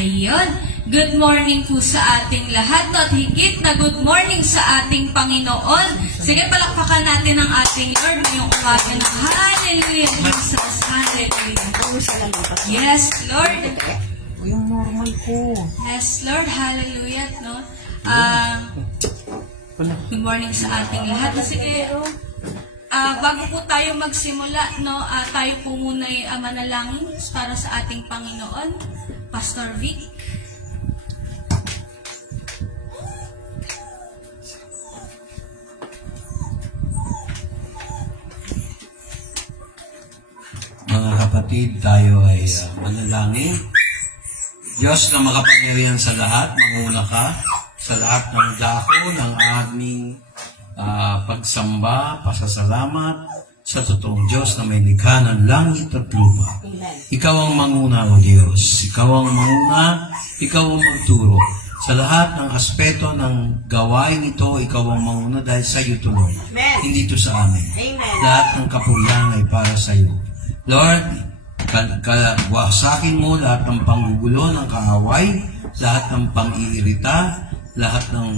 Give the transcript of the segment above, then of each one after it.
Ayun. Good morning po sa ating lahat, no? At higit na good morning sa ating Panginoon. Sige, palakpakan natin ang ating Lord ngayong umaga na hallelujah, Jesus, hallelujah. Yes, Lord. Yung normal ko. Yes, Lord, hallelujah, no? Good morning sa ating lahat. Sige, bago po tayo magsimula, no, tayo po muna ay manalangin para sa ating Panginoon. Pastor Vic. Mga kapatid, tayo ay manalangin. Diyos na makapangyarihan sa lahat, manguna ka sa lahat ng dako ng aming pagsamba, pasasalamat sa totoong Diyos na may likha ng langit at lupa. Ikaw ang manguna, O Diyos. Ikaw ang manguna, ikaw ang magturo. Sa lahat ng aspeto ng gawain ito, ikaw ang manguna dahil sa iyo ito, Lord. Hindi ito sa amin. Lahat ng kapurihan ay para sa iyo. Lord, wasakin mo lahat ng panggugulo ng kaaway, lahat ng pang-iirita, lahat ng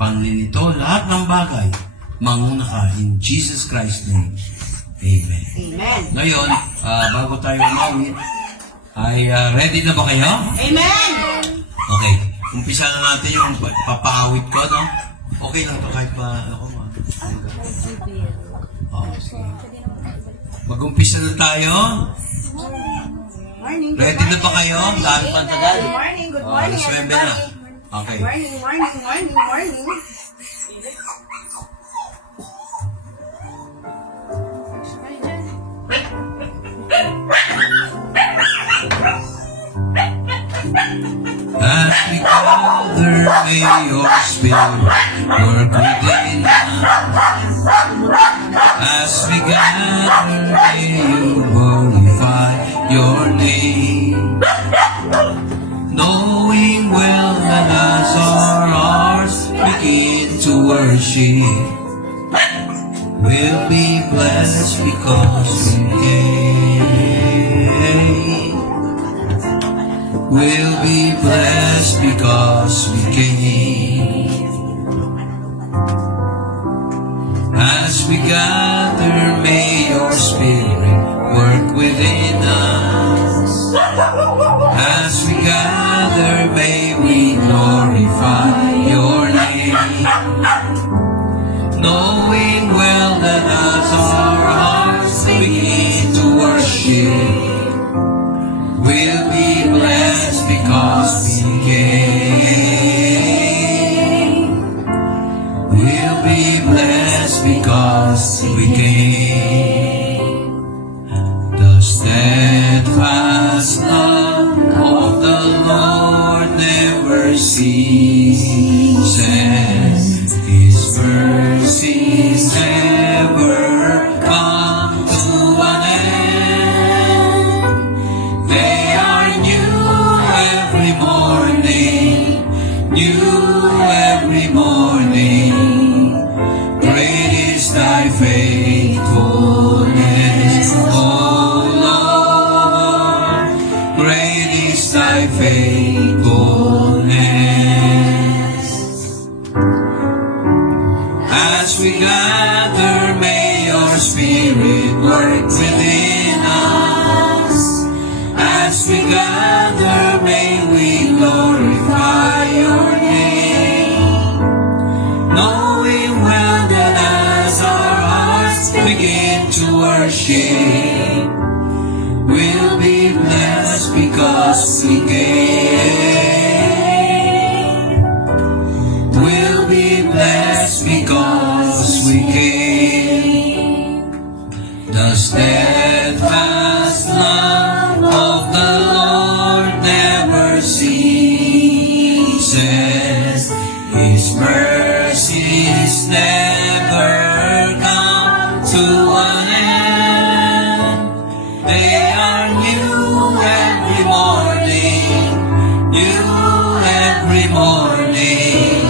panlinito, lahat ng bagay. Manguna ka in Jesus Christ's name. Amen. Amen. Ngayon, bago tayo umawit, ay ready na ba kayo? Amen! Okay. Umpisa na natin yung papaawit ko, no? Okay lang to kahit pa, ako ma. Okay. Mag-umpisa na tayo. Morning. Ready na ba kayo? Dahil pa tagal. Good morning, good morning, alas 9 na. everybody. Okay. Morning. As we gather, may your spirit work within us. As we gather, may you glorify your name. Knowing well that as our hearts begin to worship, we'll be blessed because we came. We'll be blessed because we came. As we gather, may your spirit work within us. As we gather, may we glorify your name. Knowing well that as our hearts begin to worship, we'll be blessed because we came. We'll be blessed because we came. The steadfast love of the Lord never ceases. His mercies never come to an end. They are new every morning, new every morning. Great is thy faithfulness, O Lord. Great is thy faithfulness. As we gather, may your spirit work within us. As we gather, may we glorify your name. Knowing well that as our hearts begin to worship, we'll be blessed because we came. We'll be blessed because we came. The steadfast love of the Lord never ceases. His mercies never come to an end. They are new every morning, new every morning.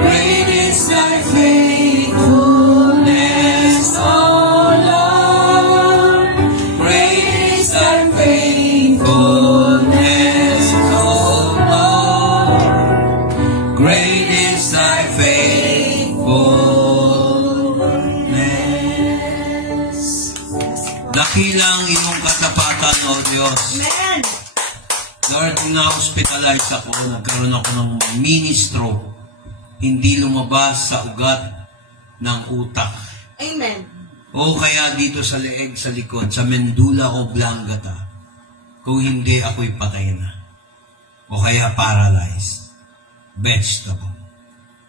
Great is thy faithfulness, O Lord. dakilang iyong katapatan, O Diyos. Amen. Lord, na-hospitalize ako, nagkaroon ako ng mini-stroke. Hindi lumabas sa ugat ng utak. Amen. O kaya dito sa leeg, sa likod, sa medulla oblongata. Kung hindi, ako'y patay na. O kaya paralyzed. Vegetable.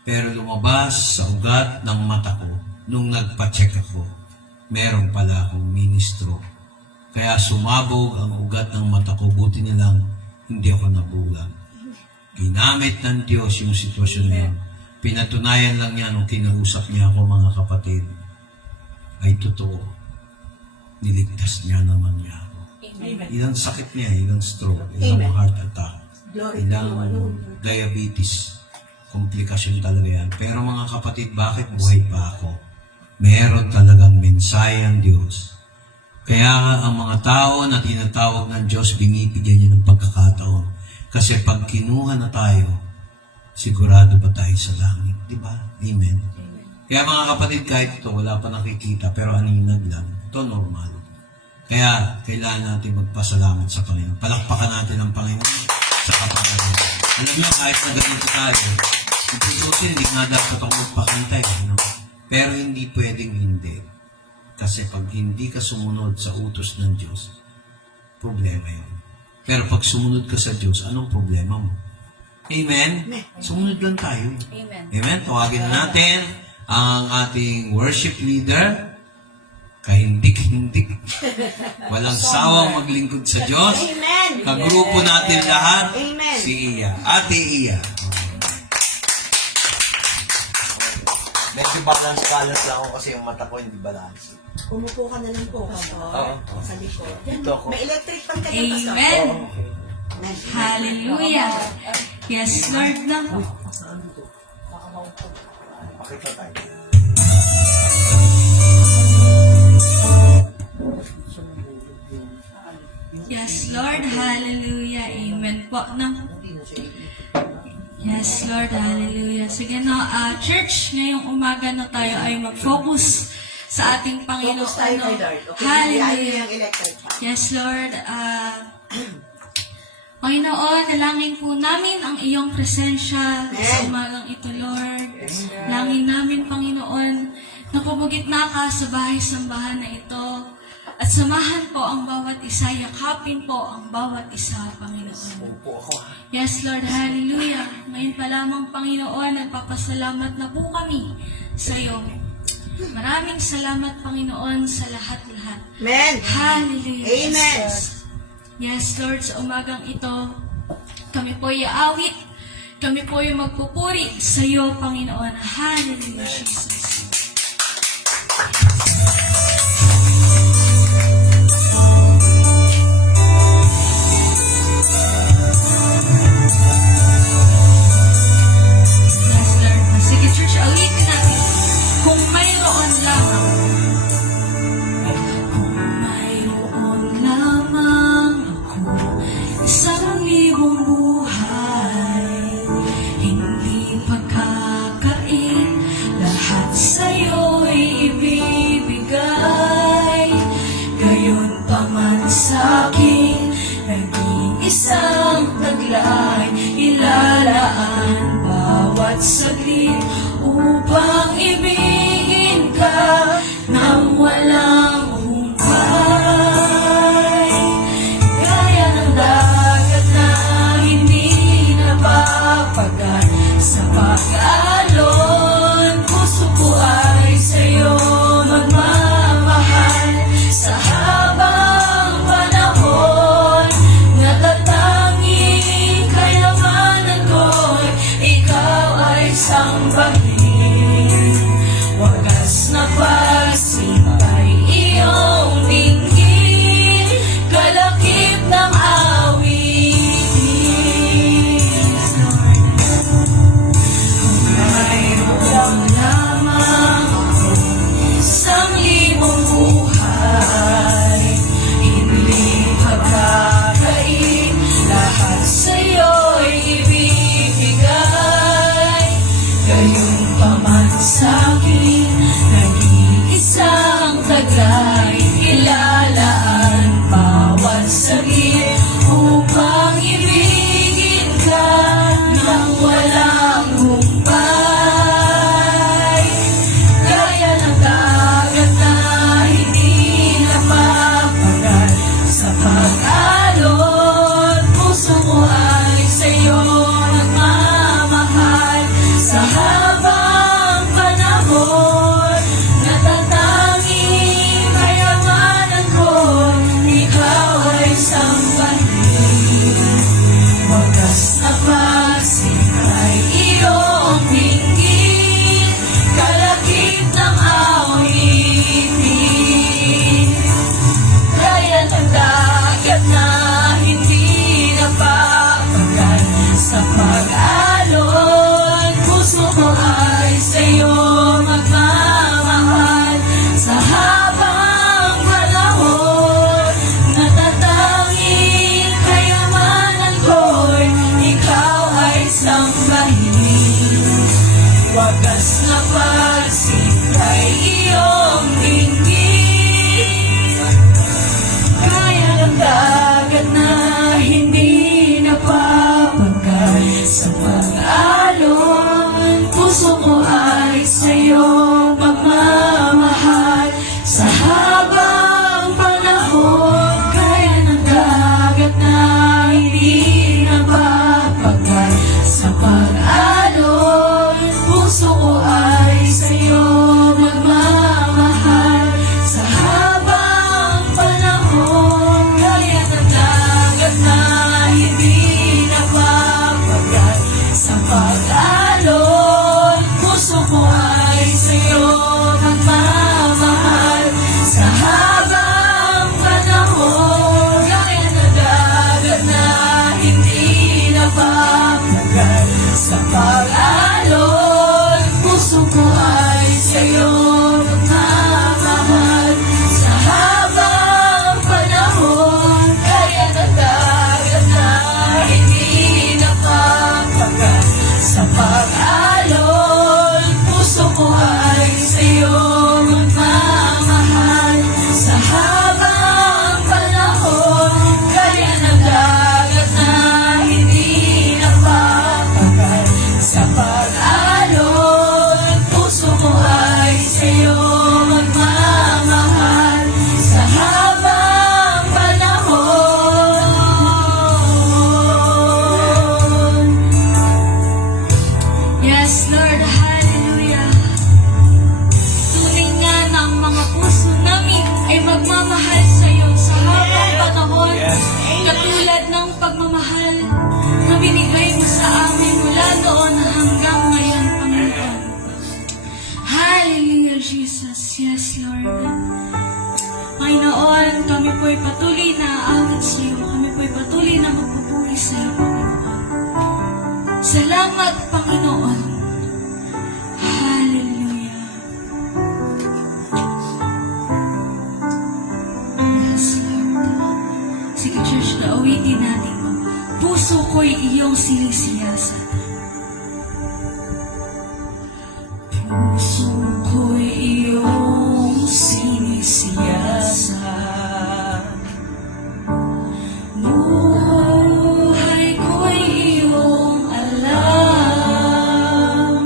Pero lumabas sa ugat ng mata ko, nung nagpa-check ako, meron pala akong mini-stroke. Kaya sumabog ang ugat ng mata ko, buti nilang hindi ako nabulag. Ginamit ng Diyos yung sitwasyon na yun. Pinatunayan lang niya nung kinausap niya ako, mga kapatid, ay totoo. Niligtas niya naman niya ako. Amen. Ilang sakit niya, ilang stroke, ilang Amen. heart attack, Glory to you ilang alone. diabetes, komplikasyon talaga yan. Pero mga kapatid, bakit buhay pa ako? Meron talagang mensahe ang Diyos. Kaya ang mga tao na tinatawag ng Diyos, binibigyan niya ng pagkakataon. Kasi pag kinuha na tayo, sigurado ba tayo sa langit? Di ba? Amen. Kaya mga kapatid, kahit ito, wala pa nakikita, pero aninag lang. Ito normal. Kaya kailangan natin magpasalamat sa Panginoon. Palakpakan natin ang Panginoon sa kapanganaman. Alam niyo, kahit na ganito tayo, itutusin, hindi nga dapat ako magpakantay. No? Pero hindi pwedeng hindi. Kasi pag hindi ka sumunod sa utos ng Diyos, problema yun. Pero pag sumunod ka sa Diyos, anong problema mo? Amen? Sumunod lang tayo. Amen. Amen? Tawagin na natin ang ating worship leader, kahindik-hindik. Walang sawang maglingkod sa Diyos. Amen. Kagrupo natin lahat, Amen. si Iya. Ate Iya. Medyo balance lang ako kasi yung mata ko hindi balance. Umupo ka na lang po, Pastor. Oo. Sa likod. Dito ako. May electric fan ka dyan, Pastor. Amen. Amen. Hallelujah. Yes, Lord lang. Pakita tayo. Yes, Lord. Hallelujah. Amen po. No? Yes, Lord. Hallelujah. Sige no, church, ngayong umaga na tayo ay mag-focus sa ating Panginoon. Focus tayo kay Lord. Okay? Hallelujah. Hallelujah. Yung electric fan. Yes, Lord. Panginoon, dalangin po namin ang iyong presensya sa umagang ito, Lord. Langin namin, Panginoon, na pumugit na ka sa bahay-sambahan na ito. At samahan po ang bawat isa, yakapin po ang bawat isa, Panginoon. Upo ako. Yes, Lord. Hallelujah. Ngayon pa lamang, Panginoon, nagpapasalamat na po kami sa iyo. Maraming salamat, Panginoon, sa lahat-lahat. Amen. Hallelujah. Amen. Jesus. Yes, Lord, sa umagang ito, kami po iaawit, kami po yung magpupuri sa iyo, Panginoon. Hallelujah, Jesus. Yes, Lord. Sige, church, awitin natin. Kung mayroon lamang ako, 1,000 buhay, hindi pagkakain, lahat sa'yo'y ibibigay. Gayon pa man sa'kin, naging isang taglay, ilalaan bawat saglit upang ibigin ka nang walang humpay. Gaya ng dagat na hindi Sa pag-alon, puso ko ay sa'yo magmamahal. Sa habang panahon, natatanging kayamanan ko'y ikaw ay sambahin. Wagas na pagsikay iyong dinggin. Kaya ng dagat na hindi napapagay. Sa pag-alon, puso ko ay sa'yo magmamahal. Sa habang panahon, kaya ng dagat na hindi napapagay. Sa pag-alon, puso ko ay sa'yo magmamahal. Sa habang panahon, kaya ng dagat na hindi napapagay. Sa pag-alon, puso ko ay sa'yo magmamahal. Sa habang panahon, kaya ng dagat na hindi napapagay. Sa pag-alon, puso ko ay sa'yo magmamahal. Sa habang panahon, kaya ng dagat na hindi napapagay. Sa pag-alon, puso ko ay sa'yo magmamahal. Sa habang panahon, kaya ng dagat na hindi napapagay. Sa pag-alon, puso ko ay sa'yo magmamahal. Sa habang panahon. Yes, Lord, hallelujah. Tunay nga na ang mga puso namin ay magmamahal sa'yo sa habang panahon. Katulad ng pagmamahal na binigay mo sa amin mula noon hanggang ngayon, Panginoon. Hallelujah, Jesus. Yes, Lord. Panginoon, kami po'y patuloy na aawit sa iyo. Kami po'y patuloy na magpupuri sa iyo, Panginoon. Salamat, Panginoon. Hallelujah. Yes, Lord. Sige, church, na awitin natin mo. Puso ko'y iyong sinisiyasan. Puso ko'y iyong sinisiyasan. Buhay ko'y iyong alam.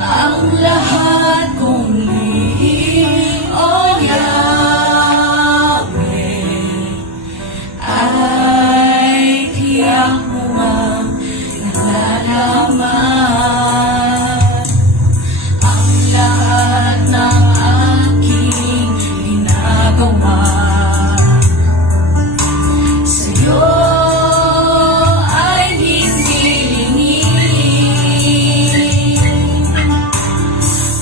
Ang lahat kong lihim, O Yahweh, ay tiyak mo ang naglalaman. Ang lahat ng aking ginagawa sa'yo ay hindi lingid.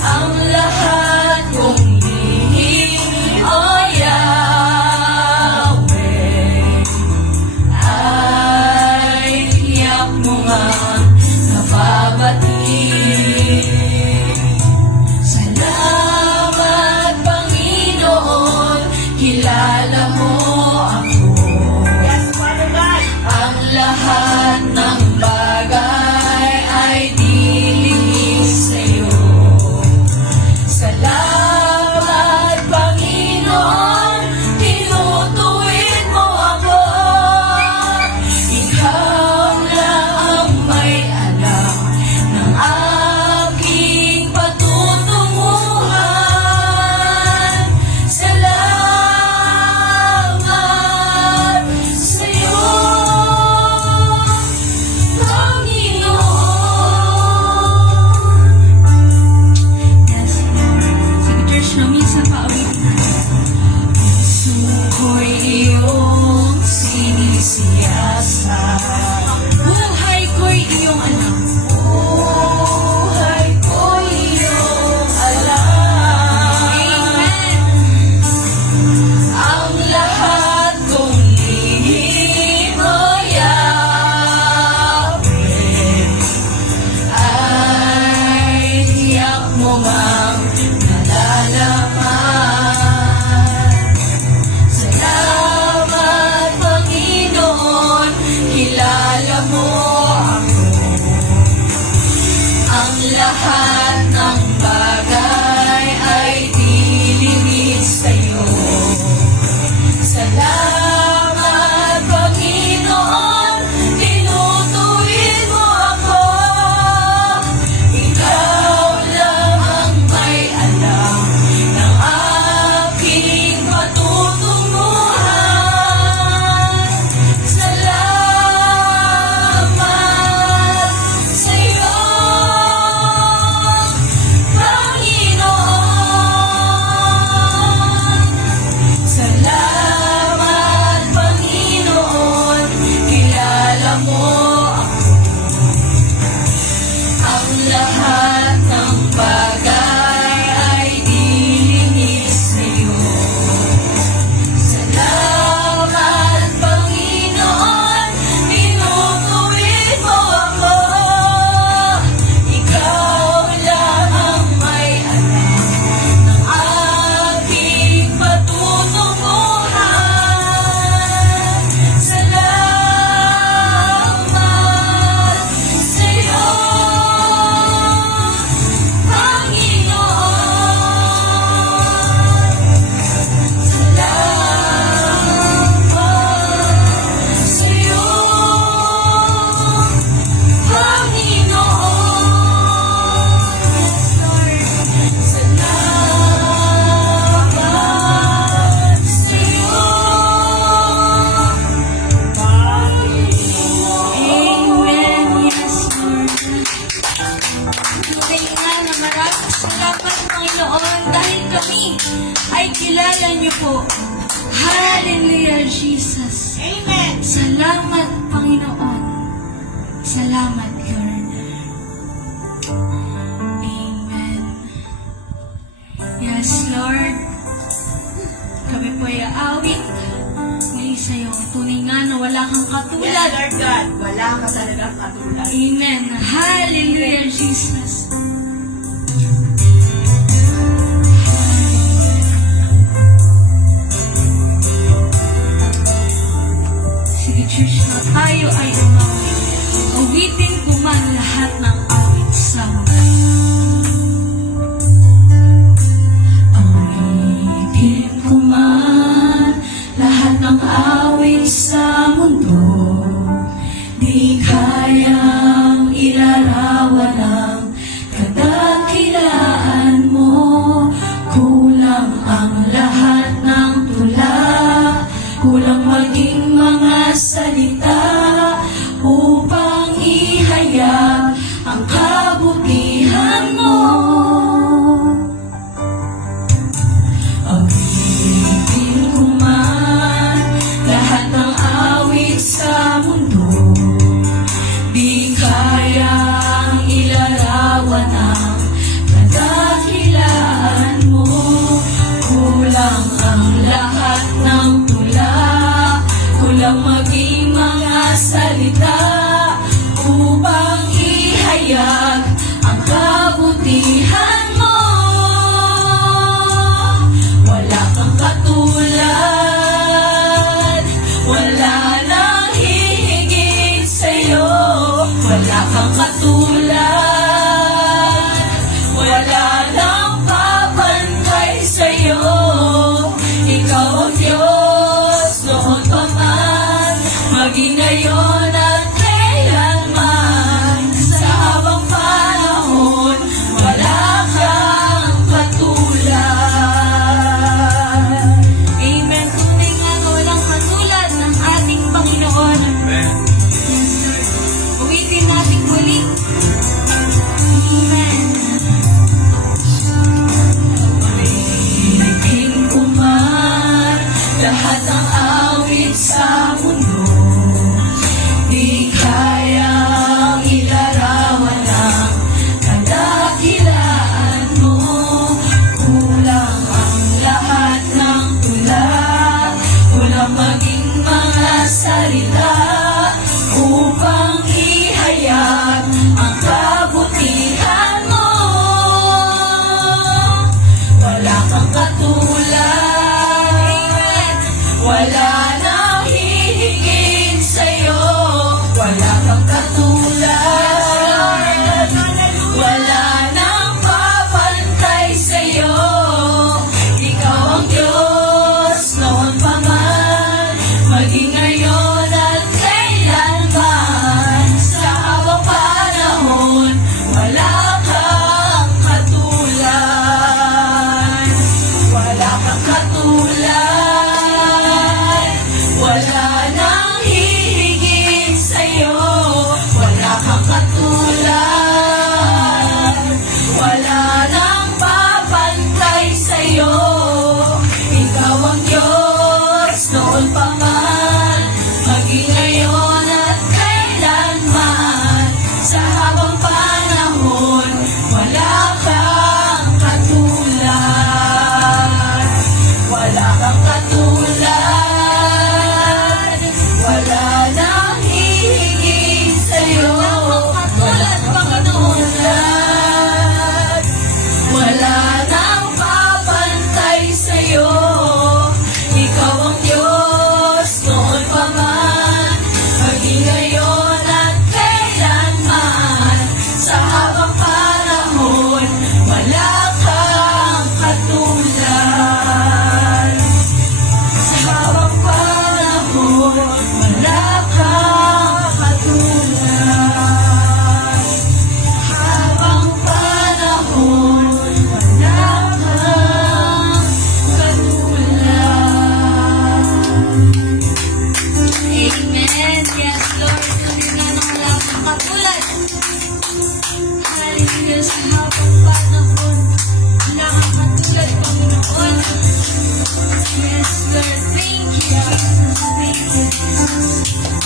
Ang lahat kong lihim, O Yahweh, ay tiyak mo nga nababatid. Salamat, Panginoon, kilala mo ako. Ang lahat ng bagay ay dilihis sa'yo. Salamat, Panginoon, tinutuwid mo ako. Ikaw lang ang may alam ng aking patutunguhan. Salamat sa'yo, Panginoon. Yes, Lord. Sige, church, no, minsan pa puso ko'y iyong sinisiyasan. Buhay ko'y iyong alam. Buhay ko'y iyong alam. Amen. Ang lahat kong lihim, O Yahweh, Salamat, Panginoon. Salamat, Lord. Amen. Yes, Lord. Kami po ay aawit muli sa iyo. Tunay nga na wala kang Yes, katulad. Lord God. Wala ka talagang katulad. Amen. Hallelujah, Jesus. Sige, church, na tayo ay umawit. Awitin ko man lahat ng awit sa mundo. Awitin ko man lahat ng awit sa mundo. Di kayang ilarawan ang kadakilaan mo. Kulang ang lahat ng tula, kulang maging mga salita upang ihayag ang kabutihan mo. Awitin ko man lahat ng awit sa mundo. Di kayang ilarawan ang kadakilaan mo. Kulang ang lahat ng tula, kulang maging mga salita upang ihayag ang kabutihan mo. Wala kang katulad, wala nang hihigit sa'yo. Wala kang katulad, wala nang papantay sa'yo. Ikaw ang Diyos noon pa man, maging ngayon at kailanman. Sa habang panahon, wala kang katulad. Amen. Tunay nga na walang katulad ng ating Panginoon. Amen. Yes, Lord. Uwitin natin muli. Amen. Uwitin ko man lahat ng awit sa mundo. Di kayang ilarawan ang kadakilaan mo. Kulang ang lahat ng tula, kulang maging mga salita upang ihayag ang kabutihan mo. Wala kang katulad, wala nang hihigit sa'yo. Wala kang katulad, wala nang papantay sa'yo. Ikaw ang Diyos noon pa man, maging ngayon at kailanman. Sa habang panahon, wala kang katulad. Wala kang katulad, wala nang hihigit sa'yo. Wala kang katulad, wala nang papantay sa'yo. Ikaw ang Diyos noon pa man, maging ngayon at kailanman. Sa habang panahon, wala kang katulad. Wala kang katulad, wala nang hihigit sa'yo. Wala kang katulad, wala nang papantay sa'yo. Ikaw ang Diyos noon pa man, maging ngayon at kailanman. Sa habang panahon, wala kang katulad. Sa habang panahon, wala kang katulad. Habang panahon, wala kang katulad. Amen. Yes, Lord. Tunay nga na wala kang katulad. Hallelujah. Sa habang panahon, wala kang katulad, Panginoon. Yes, Lord. Thank you, Jesus. Thank you, Jesus.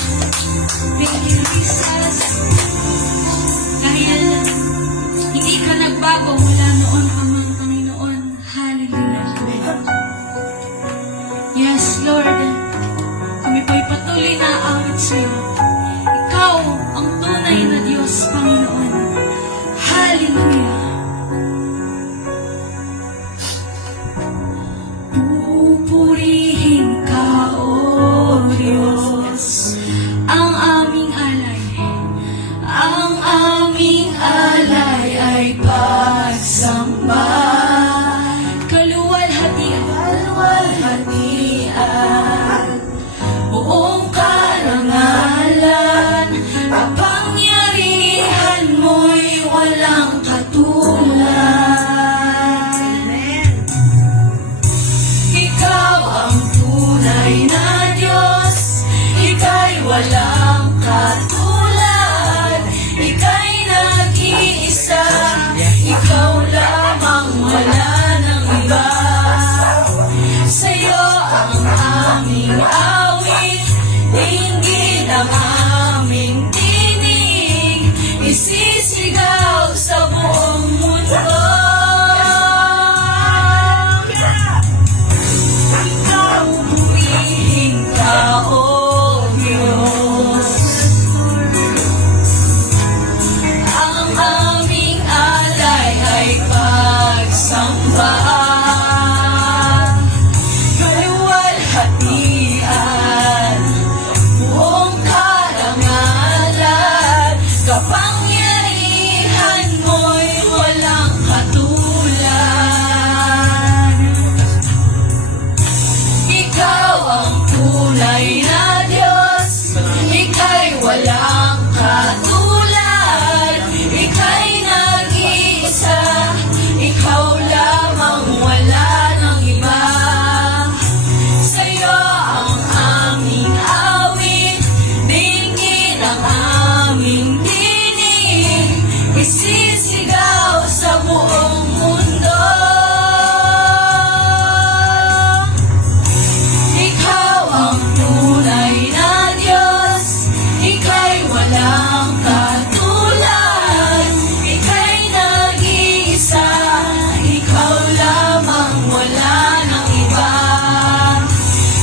sa'yo. Ikaw ang tunay na Diyos, Panginoon. Hallelujah. Pupurihin ka, O Diyos, ang aming alay. Ang aming alay ay pagsamba. Kaluwalhatian, buong karangalan, kapangyarihan mo'y walang katulad. Ikaw ang tunay na Diyos, ika'y walang katulad, ika'y nag-iisa, ikaw lamang, wala nang iba. Sa'yo ang aming awit, dinggin ang aming tinig, isisigaw sa buong mundo. Ikaw purihin ka, O Diyos. Ang aming alay ay pagsamba. Kaluwalhatian, buong karangalan, kapangyarihan mo'y walang katulad. Ikaw ang tunay na Diyos, ika'y walang katulad, ika'y nag-iisa, ikaw lamang, wala nang iba. Sa'yo ang aming awit, dinggin ang aming tinig, isisigaw sa buong mundo. Ikaw ang tunay na Diyos, ika'y walang katulad, ika'y nag-iisa, ikaw lamang, wala nang iba.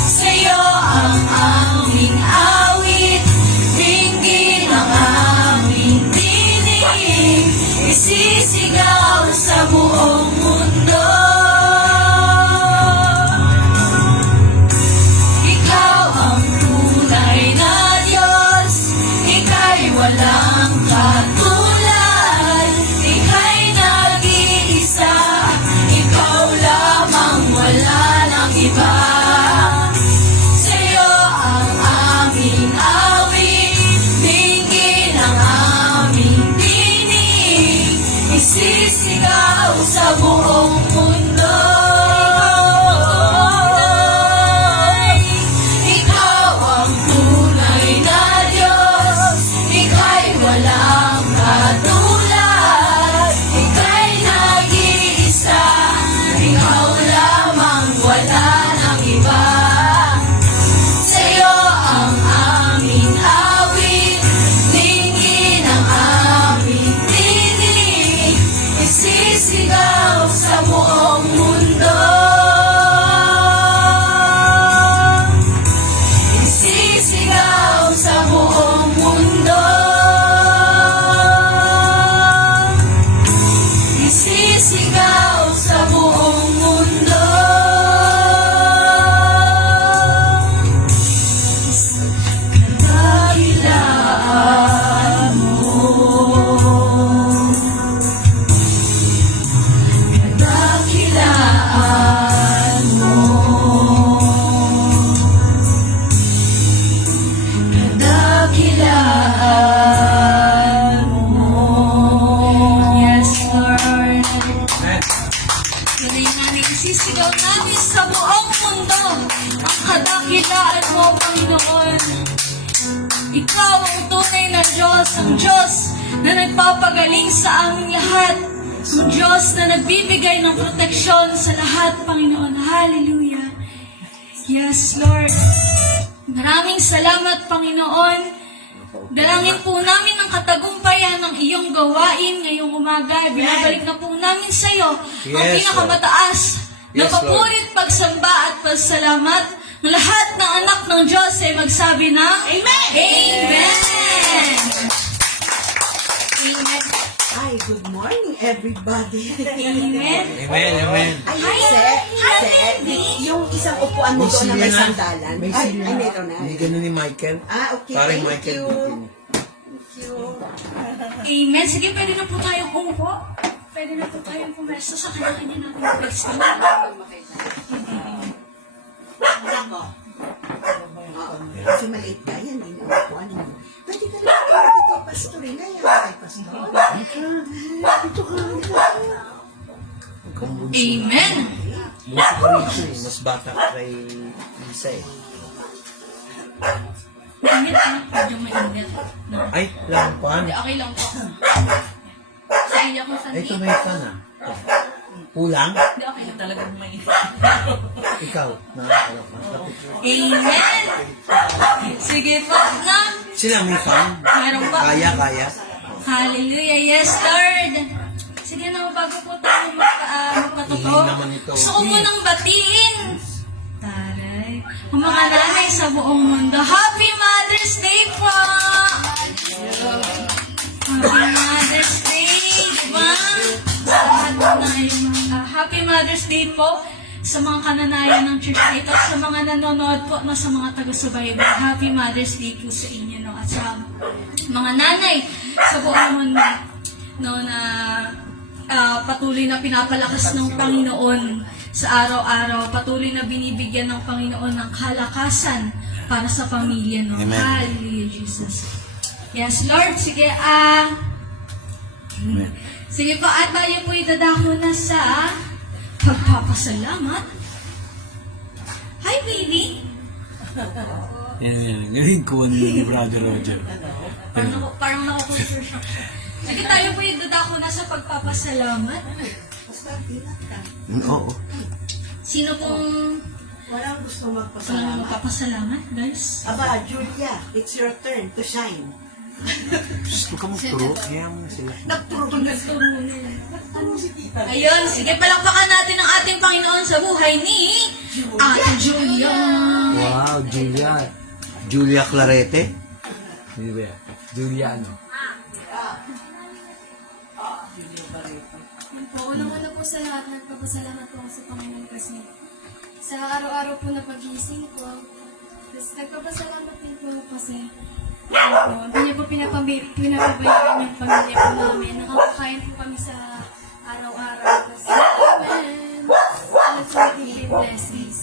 Sa'yo ang aming awit, dinggin ang aming tinig, isisigaw sa buong mundo. Ikaw ang tunay na Diyos, ika'y walang katulad, ika'y nag-iisa, ikaw lamang, wala nang iba. Sa'yo ang aming awit, dinggin ang aming tinig, isisigaw sa buong mundo. Ikaw ang tunay na Diyos, ika'y walang katulad, ika'y nag-iisa, ikaw lamang, wala nang iba. Sa'yo ang aming awit, dinggin ang aming tinig, isisigaw sa buong mundo. Isisigaw sa buong mundo. Isisigaw sa buong mundo. Kadakilaan mo, kadakilaan mo, kadakilaan mo. Yes, Lord. Yan ay namin isisigaw namin sa buong mundo ang kadakilaan mo, Panginoon. Ikaw ang tunay na Diyos, ang Diyos na nagpapagaling sa aming lahat, ang Diyos na nagbibigay ng proteksyon sa lahat, Panginoon. Hallelujah. Yes, Lord. Maraming salamat, Panginoon. Dalangin po namin ang katagumpayan ng iyong gawain ngayong umaga. Binabalik na po namin sa iyo ang Yes, pinakamataas na Yes, papurit, pagsamba at pasalamat Lahat ng anak ng Diyos ay magsabi ng Amen! Amen! Amen! Ay, good morning, everybody. Amen! Amen, amen. Ay, yung isang upuan mo doon na may sandalan. Ay, meron na. Hindi ganun ni Michael. Okay, Parang thank Michael you. Bitin. Thank you. Amen! Sige, pwede na po tayong umupo. Pwede na po tayong pumesto sa kanya-kanya natin place. Kasi maliit ka yan, hindi na upuan mo. Pwede ka na ito, pastorin na yan. Ay, pastor. Dito ka. Amen! Mas rich eh. Mas bata kay Lisa eh. Mainit, anak. Medyo mainit. No? Ay, lampan. Hindi, okay lang po. Sa inyo kung saan Ito may fan ah. Kulang? Hindi, okay lang. Talagang mainit. Ikaw. Nakakalap ka. Amen! Sige po, na. Sila may fan? Meron pa. Kaya. Hallelujah. Yes, Lord. Sige na, bago po tayo magpatuto. Ihin naman ito. Gusto ko munang batiin. Taray. Ang mga nanay sa buong mundo. Happy Mother's Day po! Happy Mother's Day, di ba? Sa lahat na Happy Mother's Day po sa mga kananayan ng church dito at sa mga nanonood po no, sa mga taga-subaybay. Happy Mother's Day po sa inyo no, at sa mga nanay sa buong mundo no, na patuloy na pinapalakas ng Panginoon sa araw-araw, patuloy na binibigyan ng Panginoon ng kalakasan para sa pamilya no. Amen. Hallelujah, Jesus. Yes, Lord. Sige, Amen. sige po, at tayo po idadako na sa pagpapasalamat. Hi, baby! Yan. Galing ko ni Brother Roger. Parang nakukulture shock siya. Sige, tayo po idadako na sa pagpapasalamat. Oo. Sino pong Walang gusto walang magpasalamat. magpapasalamat, guys? Aba, Julia, it's your turn to shine. Gusto ka magturo? Kaya mo na sila. Nagturo na Ayun, sige, palakpakan natin ang ating Panginoon sa buhay ni Ate Julia. Wow, Julia. Julia Clarete? Hindi ba yan? Juliano. Unang-una po sa lahat, nagpapasalamat po ako sa Panginoon kasi sa araw-araw po na pag-iising ko. Tapos nagpapasalamat din po ako kasi hindi niyo po pinapabayaan yung pamilya po namin. Nakakakain po kami sa araw-araw. Tapos, amen! Let's receive blessings.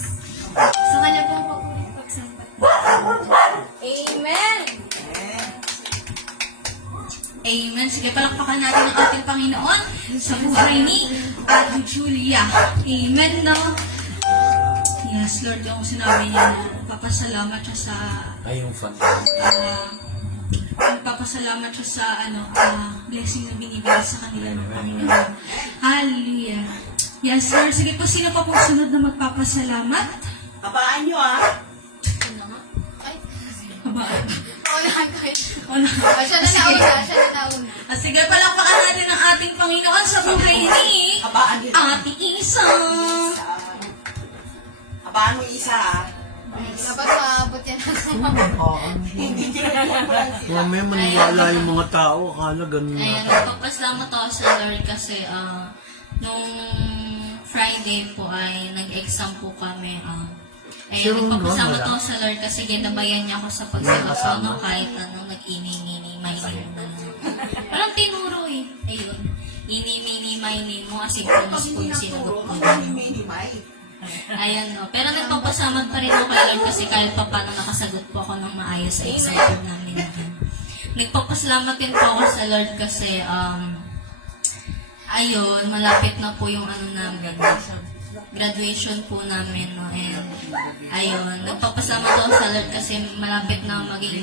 Sa kanya po ang papulit pagsampat. Amen! Amen. Sige, palakpakan natin ang ating Panginoon sa buhay ni Ate Julia. Amen, no? Yes, Lord, yung sinabi niya na papasalamat siya sa Ay, yung fan. nagpapasalamat siya sa blessing na binibigay sa kanila ng Panginoon. Hallelujah. Yes, Lord. Sige po, sino pa po sunod na magpapasalamat? Abaan nyo, Ay, Habaan. wala ko. Wala. Siya na nauna. Sige, palakpakan natin ang ating Panginoon sa buhay ni Abaan nyo. Ate Isa. Abaan mo isa, Dapat maabot yan. Hindi nyo na Mamaya maniwala yung mga tao. Akala ganun Ayan, na. nagpapasalamat ako sa Lord kasi nung Friday po ay nag-exam po kami. Ayan, nagpapasalamat ako sa Lord kasi ginabayan niya ako sa pagsagot ko no, kahit nag-ini-mini, may-ini na parang tinuro eh. Ayun. Ini-mini, may-ini mo kasi bonus po yung sinagot ko. Ayan no. Pero nagpapasalamat pa rin ako kay Lord kasi kahit pa paano nakasagot po ako ng maayos sa exam po namin. Nagpapasalamat din po ako sa Lord kasi ayun, malapit na po yung namin, graduation po namin, no, and ayun, nagpapasalamat ako sa Lord kasi malapit na maging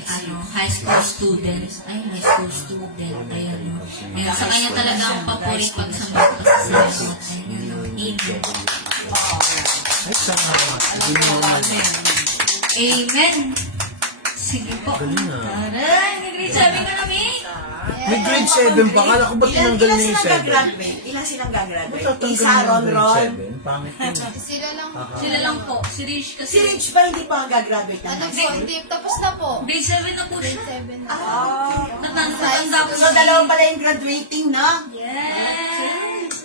high school student, high school student, ayun, no. Ayun, sa kanya talaga ang papuri pagsamot pasasalamat, ayun, no. Amen. Ay, salamat. Hindi mo naman. Amen. Sige po. Galing Taray, nag-grade 7 ka na, May. May grade 7 pa. Kala ko ba tinanggal niya yung 7? nag-graduate? Ilan na silang gagraduate. Isa, Ron. Pangit yun. Sila lang. Sila lang po. Si Rich Si kasi. Rich ba hindi pa gagraduate ng Ano high po, school? hindi. Tapos na po. Grade 7 na po Grade siya. 7 na. Ah. Tatanda po So, dalawa pala yung graduating, no? Yes!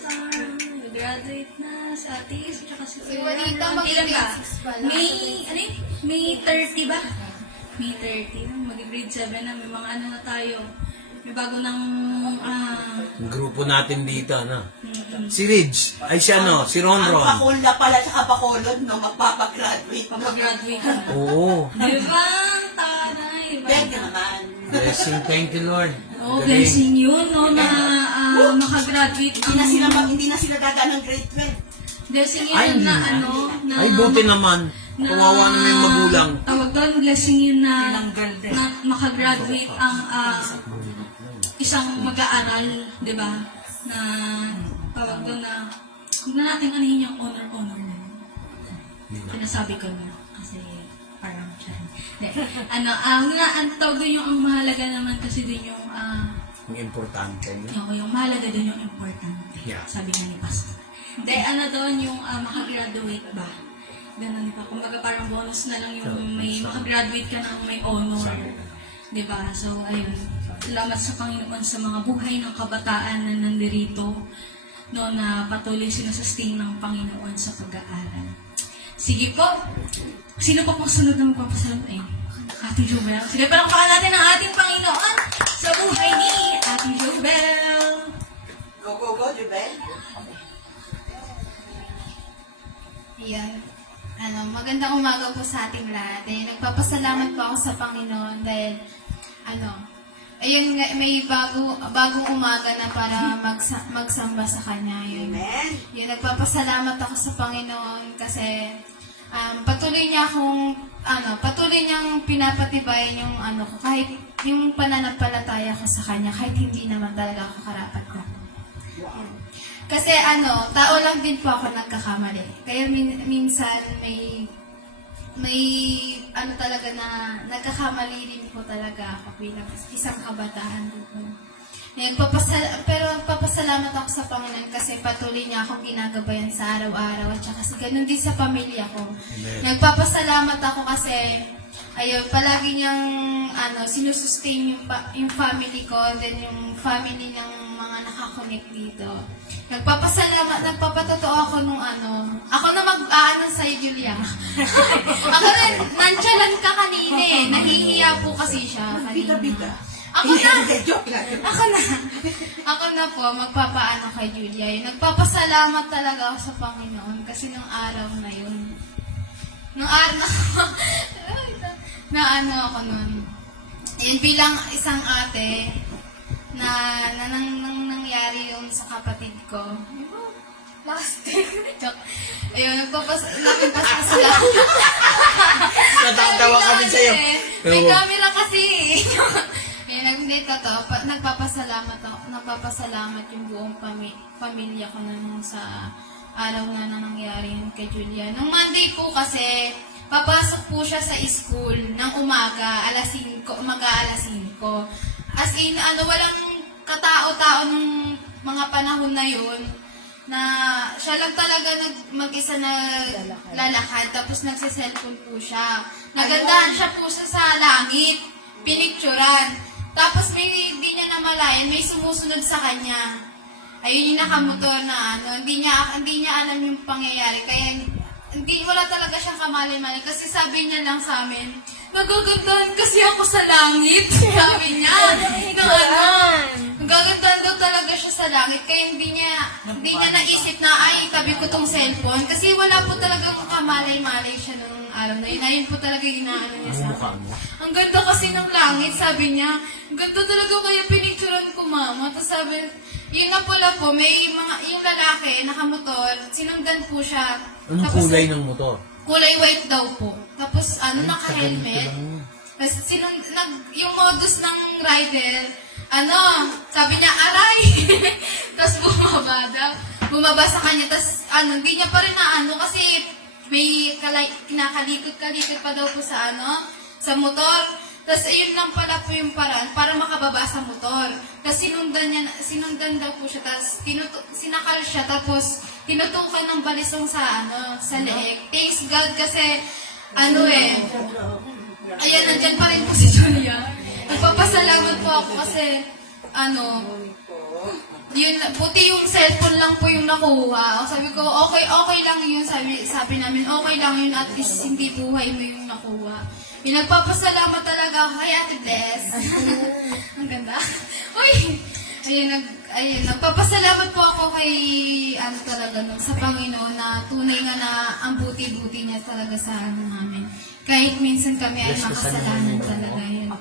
Graduate na si Ate Is, tsaka si Si Juanita, Ilan mag-grade ba? 6 pa lang. May, ano yun? May 30 ba? May 30. Mag-grade 7 na. May mga ano na tayo. May bago ng, Yung grupo natin dito, ano? Si Ridge, ay si ano, si Ang Ronron. pakula pala tsaka pakulod, no? Magpapagraduate. pag-graduate na. Oo. Diba? Taray. Beg naman. Blessing, thank you Lord. Oh, Galing. blessing yun, no, na makagraduate Hindi na sila dadaan ng grade 12. Blessing yun Ay, hindi na, na. ano, na... Ay, buti naman. Kawawa naman yung magulang. Tawag doon, blessing yun na makagraduate ang isang mag-aaral, di ba? Na tawag doon na huwag na natin anihin yung honor na yun. Pinasabi ko na kasi parang siya. Ang tawag doon yung ang mahalaga naman kasi din yung Ang importante. yung mahalaga din yung importante. Yeah. Sabi nga ni Pastor. Doon yung makagraduate ba? Ganun di ba? Kumbaga parang bonus na lang yung may makagraduate ka ng may honor. Di ba? So, ayun. Salamat sa Panginoon sa mga buhay ng kabataan na nandirito no, na patuloy sinusustain ng Panginoon sa pag-aaral. Sige po. Sino pa pong sunod na magpapasalamat? Ate Jubel. Sige, palakpakan natin ang ating Panginoon sa buhay ni Ate Jubel. Go, Jubel. Ayan. Magandang umaga po sa ating lahat. Nagpapasalamat po ako sa Panginoon dahil, ayun, may bagong umaga na para magsamba sa Kanya. Amen. Yun, nagpapasalamat ako sa Panginoon kasi patuloy niyang pinapatibayan yung ko, kahit yung pananampalataya ko sa Kanya, kahit hindi naman talaga ako karapat ko. Kasi tao lang din po ako nagkakamali. Kaya minsan may talaga na nagkakamali din po talaga ako bilang isang kabataan din po. Pero nagpapasalamat ako sa Panginoon kasi patuloy niya akong ginagabayan sa araw-araw at saka ganun din sa pamilya ko. Nagpapasalamat ako kasi ayun, palagi niyang sinusustain yung family ko and then yung family ng mga nakakonect dito. Nagpapatotoo ako nung ako na mag-aano sa'yo, Julia. Ako na, nonchalant ka kanina eh. Nahihiya po kasi siya kanina. Bida. Ako na, Joke lang. ako na po, magpapaano kay Julia. Nagpapasalamat talaga ako sa Panginoon kasi nung araw na yun. Nung araw na ako nun. Ayun, bilang isang ate, nangyari yun sa kapatid ko. Plastic. Ayun, nagpapasalamat. Natatawa kami sa'yo. May camera kasi. Ayun, hindi totoo. Nagpapasalamat yung buong pamilya ko na nung sa araw na nangyari yun kay Julia. Nung Monday po kasi, papasok po siya sa school ng umaga, mag-aalas 5. As in, walang katao-tao nung mga panahon na yun, na siya lang talaga mag-isa na lalakad, tapos nagsiselfone po siya. Nagandahan siya po sa langit, pinicturan. Tapos hindi niya namalayan, may sumusunod sa kanya. Ayun yung nakamotor na hindi niya alam yung pangyayari, kaya wala talaga siyang kamali-mali. Kasi sabi niya lang sa amin, nagagandahan kasi ako sa langit. Sabi niya. Nagagandahan daw talaga siya sa langit. Kaya hindi niya naisip na, ay, tabi ko tong cellphone. Kasi wala po talagang kamalay-malay siya nung araw na yun. Ayun po talaga yung inaano niya sa akin. Ang ganda kasi ng langit, sabi niya. Ang ganda talaga kaya pinicturan ko, mama. Tapos sabi, yun na pala po, yung lalaki, nakamotor, sinundan po siya. Anong Tapos, kulay ng motor? kulay white daw po. Tapos, naka-helmet. Tapos, yung modus ng rider, sabi niya, aray! Tapos, bumaba sa kanya. Tapos, hindi niya pa rin kasi may kinakalikot-kalikot pa daw po sa motor. Tapos, yun lang pala po yung paraan para makababa sa motor. Tapos sinundan daw po siya, tapos sinakal siya, tapos tinutukan ng balisong sa leeg. Thanks God kasi, ayan, nandyan pa rin po si Julia. Nagpapasalamat po ako kasi, yun, buti yung cellphone lang po yung nakuha. Sabi ko, okay lang yun. Sabi namin, okay lang yun, at least hindi buhay mo yung nakuha. Yung nagpapasalamat talaga kay Ate Bless. Ang ganda. Uy! Ayun, nagpapasalamat po ako kay, sa Panginoon na tunay nga na ang buti-buti niya talaga sa namin. Kahit minsan kami ay makasalanan talaga yun.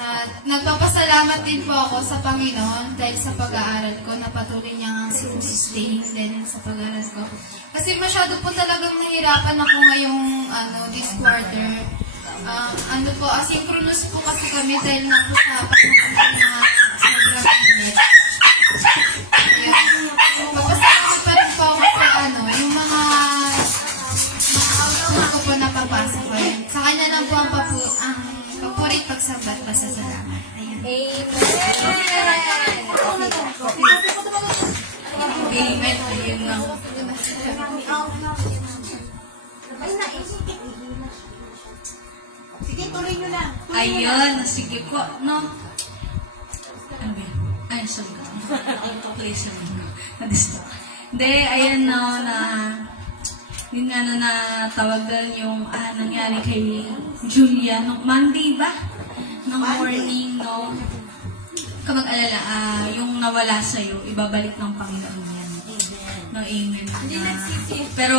At nagpapasalamat din po ako sa Panginoon dahil sa pag-aaral ko na patuloy niya nga sustain din sa pag-aaral ko. Kasi masyado po talagang nahirapan ako ngayong this quarter. Asynchronous po kasi kami dahil nga po sa pagkakaroon na sobrang init. Magpasalamat pa rin po ako sa yung mga outcome ko po napapasa ko. Sa kanya lang po ang papurit pagsabat, pasasalamat. Ayan. Amen. Ayun lang. Sige, tuloy nyo lang. Ayun, sige po, no? Ano ba yun? Ay, sorry. Please, na-distract. Hindi, ayan yun nga na natawagan yung nangyari kay Julia nung Monday ba? Nung morning, no? Kamag-alala, yung nawala sa'yo, ibabalik ng Panginoon yan. No, amen. Pero,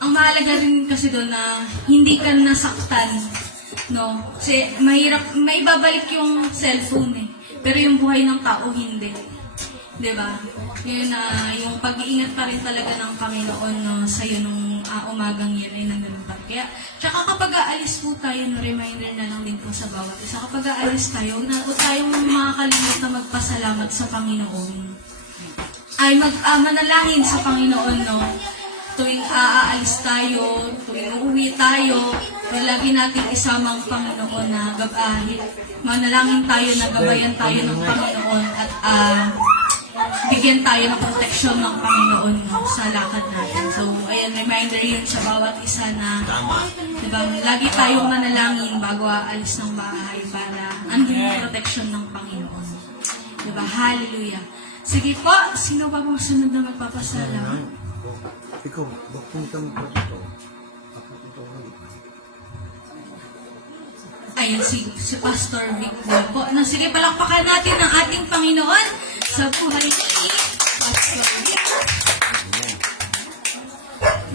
ang mahalaga rin kasi doon na hindi ka nasaktan, no? Kasi mahirap, may babalik yung cellphone eh. Pero yung buhay ng tao, hindi. Diba? Yun yung pag-iingat pa rin talaga ng Panginoon no, sa'yo nung umagang yun ay nandun pa. Kaya, tsaka kapag aalis po tayo, no, reminder na lang din po sa bawat isa. Kapag aalis tayo, huwag tayong makakalimot na magpasalamat sa Panginoon. Ay, manalangin sa Panginoon, no? Tuwing aalis tayo, tuwing uuwi tayo, lagi natin isamang Panginoon na manalangin tayo, nagabayan tayo ng Panginoon at bigyan tayo ng proteksyon ng Panginoon no, sa lakad natin. So, ayan, reminder yun sa bawat isa na, diba, lagi tayong manalangin bago aalis ng bahay para andun yung proteksyon ng Panginoon. Diba? Hallelujah. Sige po, sino ba ang sunod na magpapasalamat? Ikaw, punta mo pa dito. Ayan, si Pastor Victor po. Sige, palakpakan natin ang ating Panginoon sa buhay ni Pastor Victor.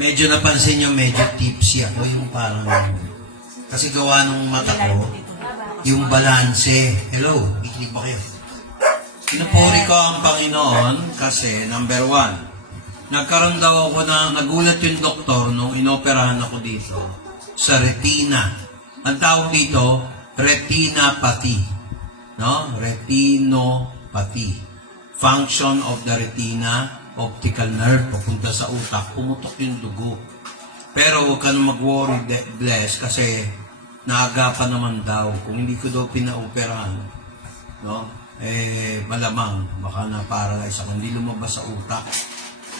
Medyo napansin nyo, medyo tipsy ako. Yung parang, kasi gawa nung mata ko, yung balanse. Hello, ikinig ba kayo? Pinupuri ko ang Panginoon kasi, number 1, nagkaroon daw ako nagulat yung doktor nung inoperahan ako dito sa retina. Ang tawag dito, retinopathy. No? Retinopathy. Function of the retina, optical nerve, papunta sa utak, pumutok yung dugo. Pero huwag ka na mag-worry, bless, kasi naagapan naman daw. Kung hindi ko daw pinaoperahan, no? Malamang, baka na-paralyze ako, hindi lumabas sa utak.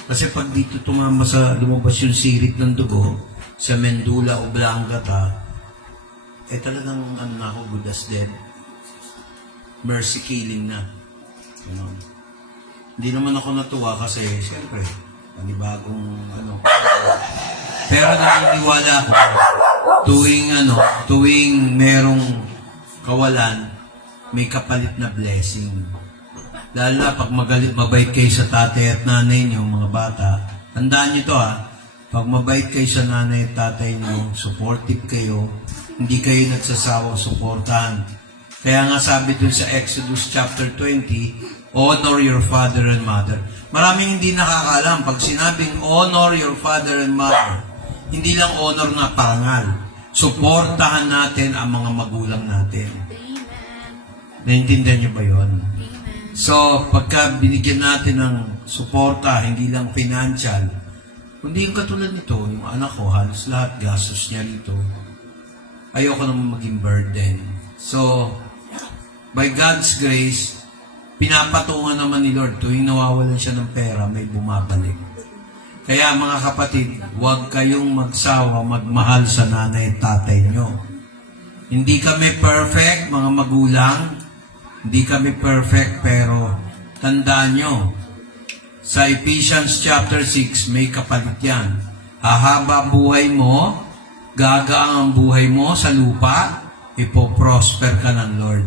Kasi pag dito lumabas yung sirit ng dugo, sa medulla oblongata, talagang na ako, good as dead. Mercy killing na. Hindi naman ako natuwa kasi, siyempre, panibagong Pero naniniwala ako, tuwing merong kawalan, may kapalit na blessing. Lalo na pag mabait kayo sa tatay at nanay niyo, mga bata, tandaan niyo to pag mabait kayo sa nanay at tatay niyo, supportive kayo, hindi kayo nagsasawang suportahan. Kaya nga sabi dun sa Exodus chapter 20, honor your father and mother. Maraming hindi nakakaalam. Pag sinabing honor your father and mother, hindi lang honor na parangal. Suportahan natin ang mga magulang natin. Naintindihan niyo ba yun? So, pagka binigyan natin ng suporta, hindi lang financial, kundi yung katulad nito, yung anak ko, halos lahat gastos niya rito. Ayoko naman maging burden. So, by God's grace, pinapatungan naman ni Lord, tuwing nawawalan siya ng pera, may bumabalik. Kaya mga kapatid, huwag kayong magsawa, magmahal sa nanay at tatay nyo. Hindi kami perfect, mga magulang. Hindi kami perfect, pero tandaan nyo, sa Ephesians chapter 6, may kapalit yan. Hahaba buhay mo, gagaang ang buhay mo sa lupa, ipoprosper ka ng Lord.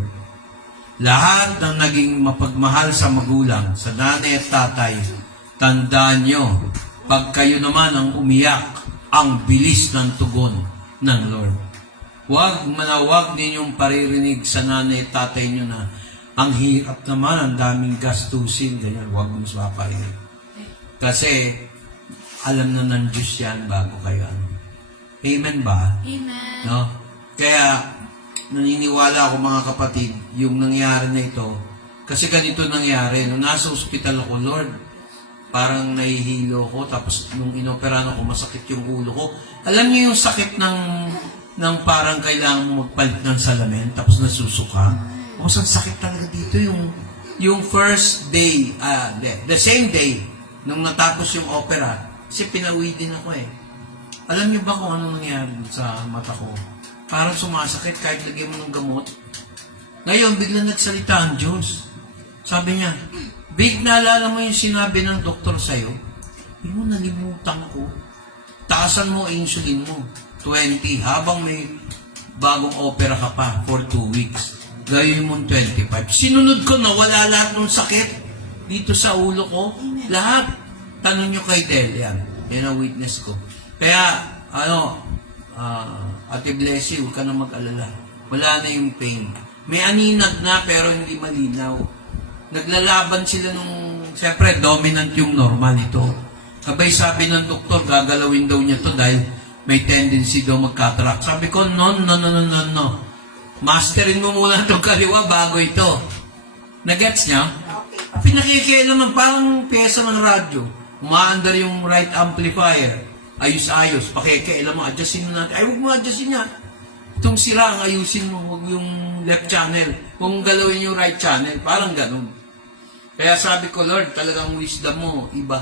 Lahat ng naging mapagmahal sa magulang, sa nanay at tatay, tandaan nyo, pag kayo naman ang umiyak, ang bilis ng tugon ng Lord. Huwag manawag ninyong paririnig sa nanay at tatay nyo na ang hirap naman, ang daming gastusin, ganyan. Huwag mo sa parinig. Kasi, alam na ng Diyos yan bago kayo ano. Amen ba? Amen. No? Kaya, naniniwala ako mga kapatid, yung nangyari na ito, kasi ganito nangyari, nung nasa ospital ako, Lord, parang nahihilo ko, tapos nung inoperahan ako, masakit yung ulo ko. Alam niyo yung sakit ng parang kailangan mo magpalit ng salamin, tapos nasusuka. O, ang sakit talaga dito yung first day, the same day, nung natapos yung opera, kasi pinauwi din ako eh. Alam niyo ba kung ano nangyari sa mata ko? Parang sumasakit kahit lagyan mo ng gamot. Ngayon, biglang nagsalita ang Diyos. Sabi niya, Big, naalala mo yung sinabi ng doktor sa'yo? Hindi mo, nalimutan ko. Taasan mo insulin mo. 20, habang may bagong opera ka pa for 2 weeks. Gawin mo 25. Sinunod ko na wala lahat ng sakit dito sa ulo ko. Lahat. Tanong nyo kay Del, yan. Yan ang witness ko. Kaya, Ate Blessy, huwag ka na mag-alala. Wala na yung pain. May aninag na pero hindi malinaw. Naglalaban sila nung, siyempre, dominant yung normal ito. Sabay sabi ng doktor, gagalawin daw niya to dahil may tendency daw mag-cataract. Sabi ko, no. Masterin mo muna itong kaliwa bago ito. Nagets niya? Pinakikialaman, parang pyesa ng radyo. Umaandar yung right amplifier. Ayos-ayos. Pakikialam mo, adjustin mo natin. Ay, huwag mo adjustin yan. Itong sira, ang ayusin mo. Huwag yung left channel. Huwag mong galawin yung right channel. Parang ganun. Kaya sabi ko, Lord, talagang wisdom mo, iba.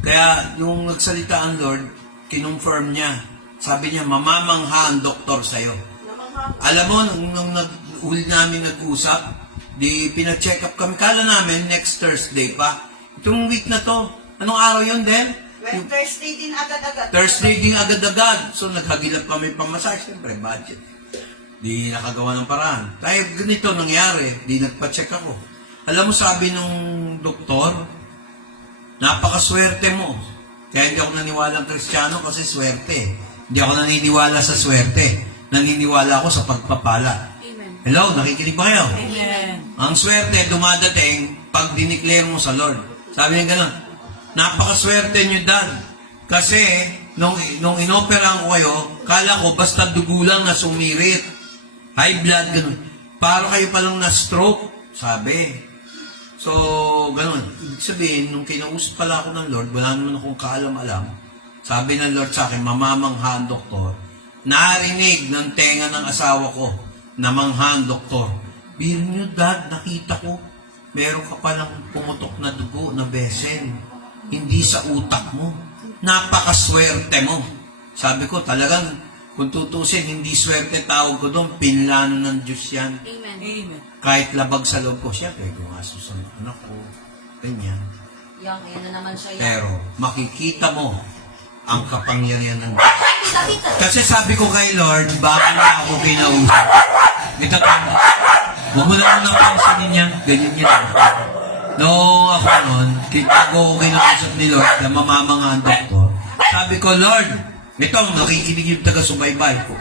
Kaya, yung nagsalita ang Lord, kinonfirm niya. Sabi niya, mamamangha ang doktor sa'yo. Alam mo, nung huli namin nag-usap, di pina-check up kami. Kala namin, next Thursday pa. Itong week na to, anong araw yun, Den? Thursday din agad-agad. Thursday din agad-agad. So, naghagilap kami pang massage. Siyempre, budget. Di nakagawa ng paraan. Kaya ganito nangyari. Di nagpa-check ako. Alam mo, sabi nung doktor, napakaswerte mo. Kaya hindi ako naniwala ng Kristiyano kasi swerte. Hindi ako naniniwala sa swerte. Naniniwala ako sa pagpapala. Amen. Hello, nakikinig ba kayo? Amen. Ang swerte dumadating pag diniclare mo sa Lord. Sabi niya gano'n, napakaswerte niyo, Dad. Kasi, nung inoperahan ko kayo, kala ko basta dugo lang na sumirit. High blood, gano'n. Para kayo palang na-stroke, sabi. So, gano'n. Ibig sabihin, nung kinausap pala ako ng Lord, wala naman akong kaalam-alam. Sabi ng Lord sa akin, mamamangha ang doktor. Narinig ng tenga ng asawa ko na mangha ang doktor. Biro niyo, Dad, nakita ko, meron ka palang pumutok na dugo na vessel. Hindi sa utak mo. Napakaswerte mo. Sabi ko, talagang, kung tutusin, hindi swerte tawag ko doon, pinlano ng Diyos yan. Amen. Amen. Kahit labag sa loob ko siya, kaya gumasos ang anak ko. Ganyan. Yan na naman siya yan. Pero, makikita mo ang kapangyarihan ng Diyos. Kasi sabi ko kay Lord, bago na ako kinausap, ito tama. Huwag mo naman napansinin niya, ganyan yan. No, ako nun, bago ko kinausap ni Lord na mamamanga ang doktor, sabi ko, Lord, ito, nakikinig yung taga-subaybay ko.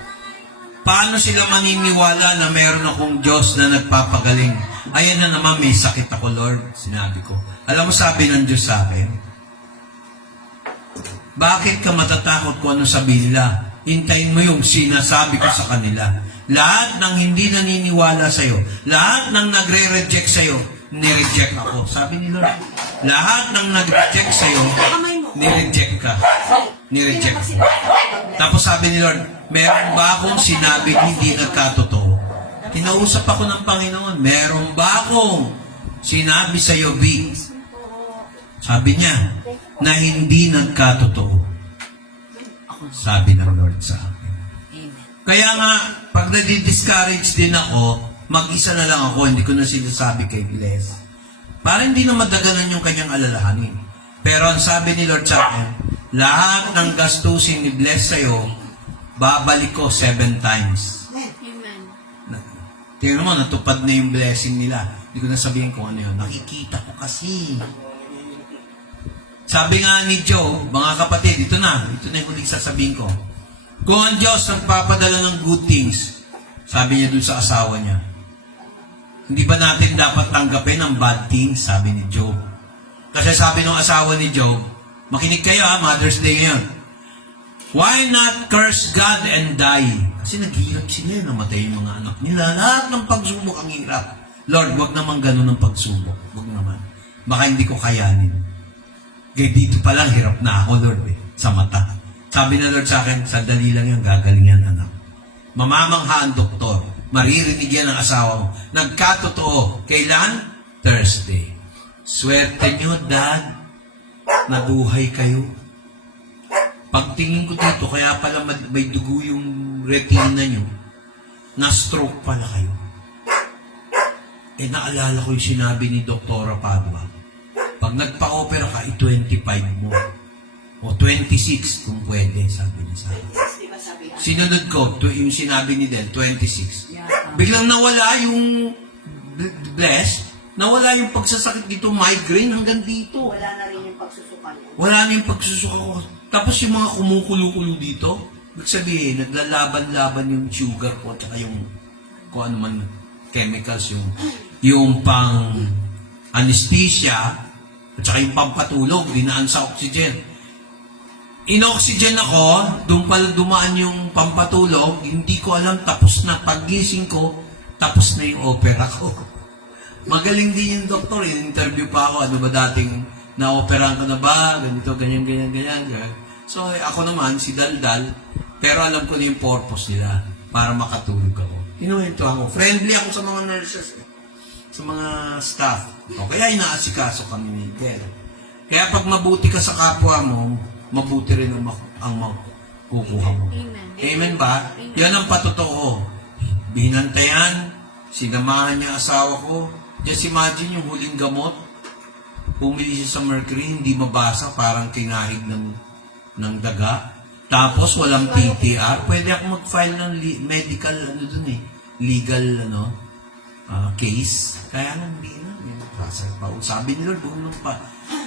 Paano sila maniniwala na meron akong Diyos na nagpapagaling? Ayan na naman, may sakit ako, Lord, sinabi ko. Alam mo, sabi ng Diyos sa akin, bakit ka matatakot kung ano sabihin nila? Hintayin mo yung sinasabi ko sa kanila. Lahat ng hindi naniniwala sa'yo, lahat ng nagre-reject sa'yo, nireject ako. Sabi ni Lord, lahat ng nag-reject sa'yo, nireject ka. Nireject. Tapos sabi ni Lord, meron ba akong sinabi hindi nagkatotoo? kinausap ako ng Panginoon, meron ba akong sinabi sa iyo, Vic? Sabi niya, na hindi nagkatotoo. Sabi ng Lord sa akin. Kaya nga, pag nadi-discourage din ako, mag-isa na lang ako, hindi ko na sinasabi kay Bless. Para hindi na madaganan yung kanyang alalahanin. Pero ang sabi ni Lord sa akin, lahat ng gastusin ni Bless sa'yo, babalik ko 7 times. Amen. Tingnan mo, natupad na yung blessing nila. Hindi ko na sabihin kung ano yun. Nakikita ko kasi. Sabi nga ni Job, mga kapatid, ito na yung huling sasabihin ko. Kung ang Diyos nagpapadala ng good things, sabi niya dun sa asawa niya, hindi ba natin dapat tanggapin ang bad things, sabi ni Job. Kasi sabi ng asawa ni Job, makinig kayo ha, Mother's Day ngayon. Why not curse God and die? Kasi naghihirap sila, namatay yung mga anak nila. Lahat ng pagsubok ang hirap. Lord, wag naman ganun ang pagsubok. Wag naman. Baka hindi ko kayanin. Kaya dito pa lang, hirap na ako, Lord, sa mata. Sabi na Lord sa akin, sandali lang yan, gagaling yan, anak. Mamamangha ang doktor. Maririnig yan ang asawa mo. Nagkatotoo. Kailan? Thursday. Swerte nyo, Dad. Nabuhay kayo. Pagtingin ko dito, kaya pala may dugo yung retina nyo. Na-stroke pala kayo. Naalala ko yung sinabi ni Dr. Padua. Pag nagpa-opera ka, i-25 mo. O 26 kung pwede, sabi niya sa akin. Sinunod ko, yung sinabi ni Del, 26. Biglang nawala yung Bless, nawala yung pagsasakit dito, migraine hanggang dito. Wala na rin yung pagsusuka niya. Wala na yung pagsusuka ko. Tapos yung mga kumukulo-kulo dito, ibig sabihin, naglalaban-laban yung sugar ko, tsaka yung, kung ano man, chemicals, yung pang anesthesia, at saka yung pampatulog, dinaan sa oxygen. In-oxygen ako, doon pala dumaan yung pampatulog, hindi ko alam, tapos na paggising ko, tapos na yung opera ko. Magaling din yung doktor, in-interview pa ako, ano ba dating na-operahan ko na ba, ganito, ganyan. So, ako naman, si Daldal, pero alam ko na yung purpose nila para makatulog ako. Inuwento ako. Friendly ako sa mga nurses, sa mga staff. O kaya inaasikaso kami ni Del. Kaya pag mabuti ka sa kapwa mo, mabuti rin ang makukuha mo. Amen. Amen ba? Yan ang patotoo. Binantayan, sinamahan niya asawa ko. Just imagine yung huling gamot, bumili siya sa Mercury, hindi mabasa, parang kinahig ng daga. Tapos walang PTR. Pwede ako mag-file ng medical, legal, case. Kaya lang, hindi na. Sabi ni Lord, bumulong pa.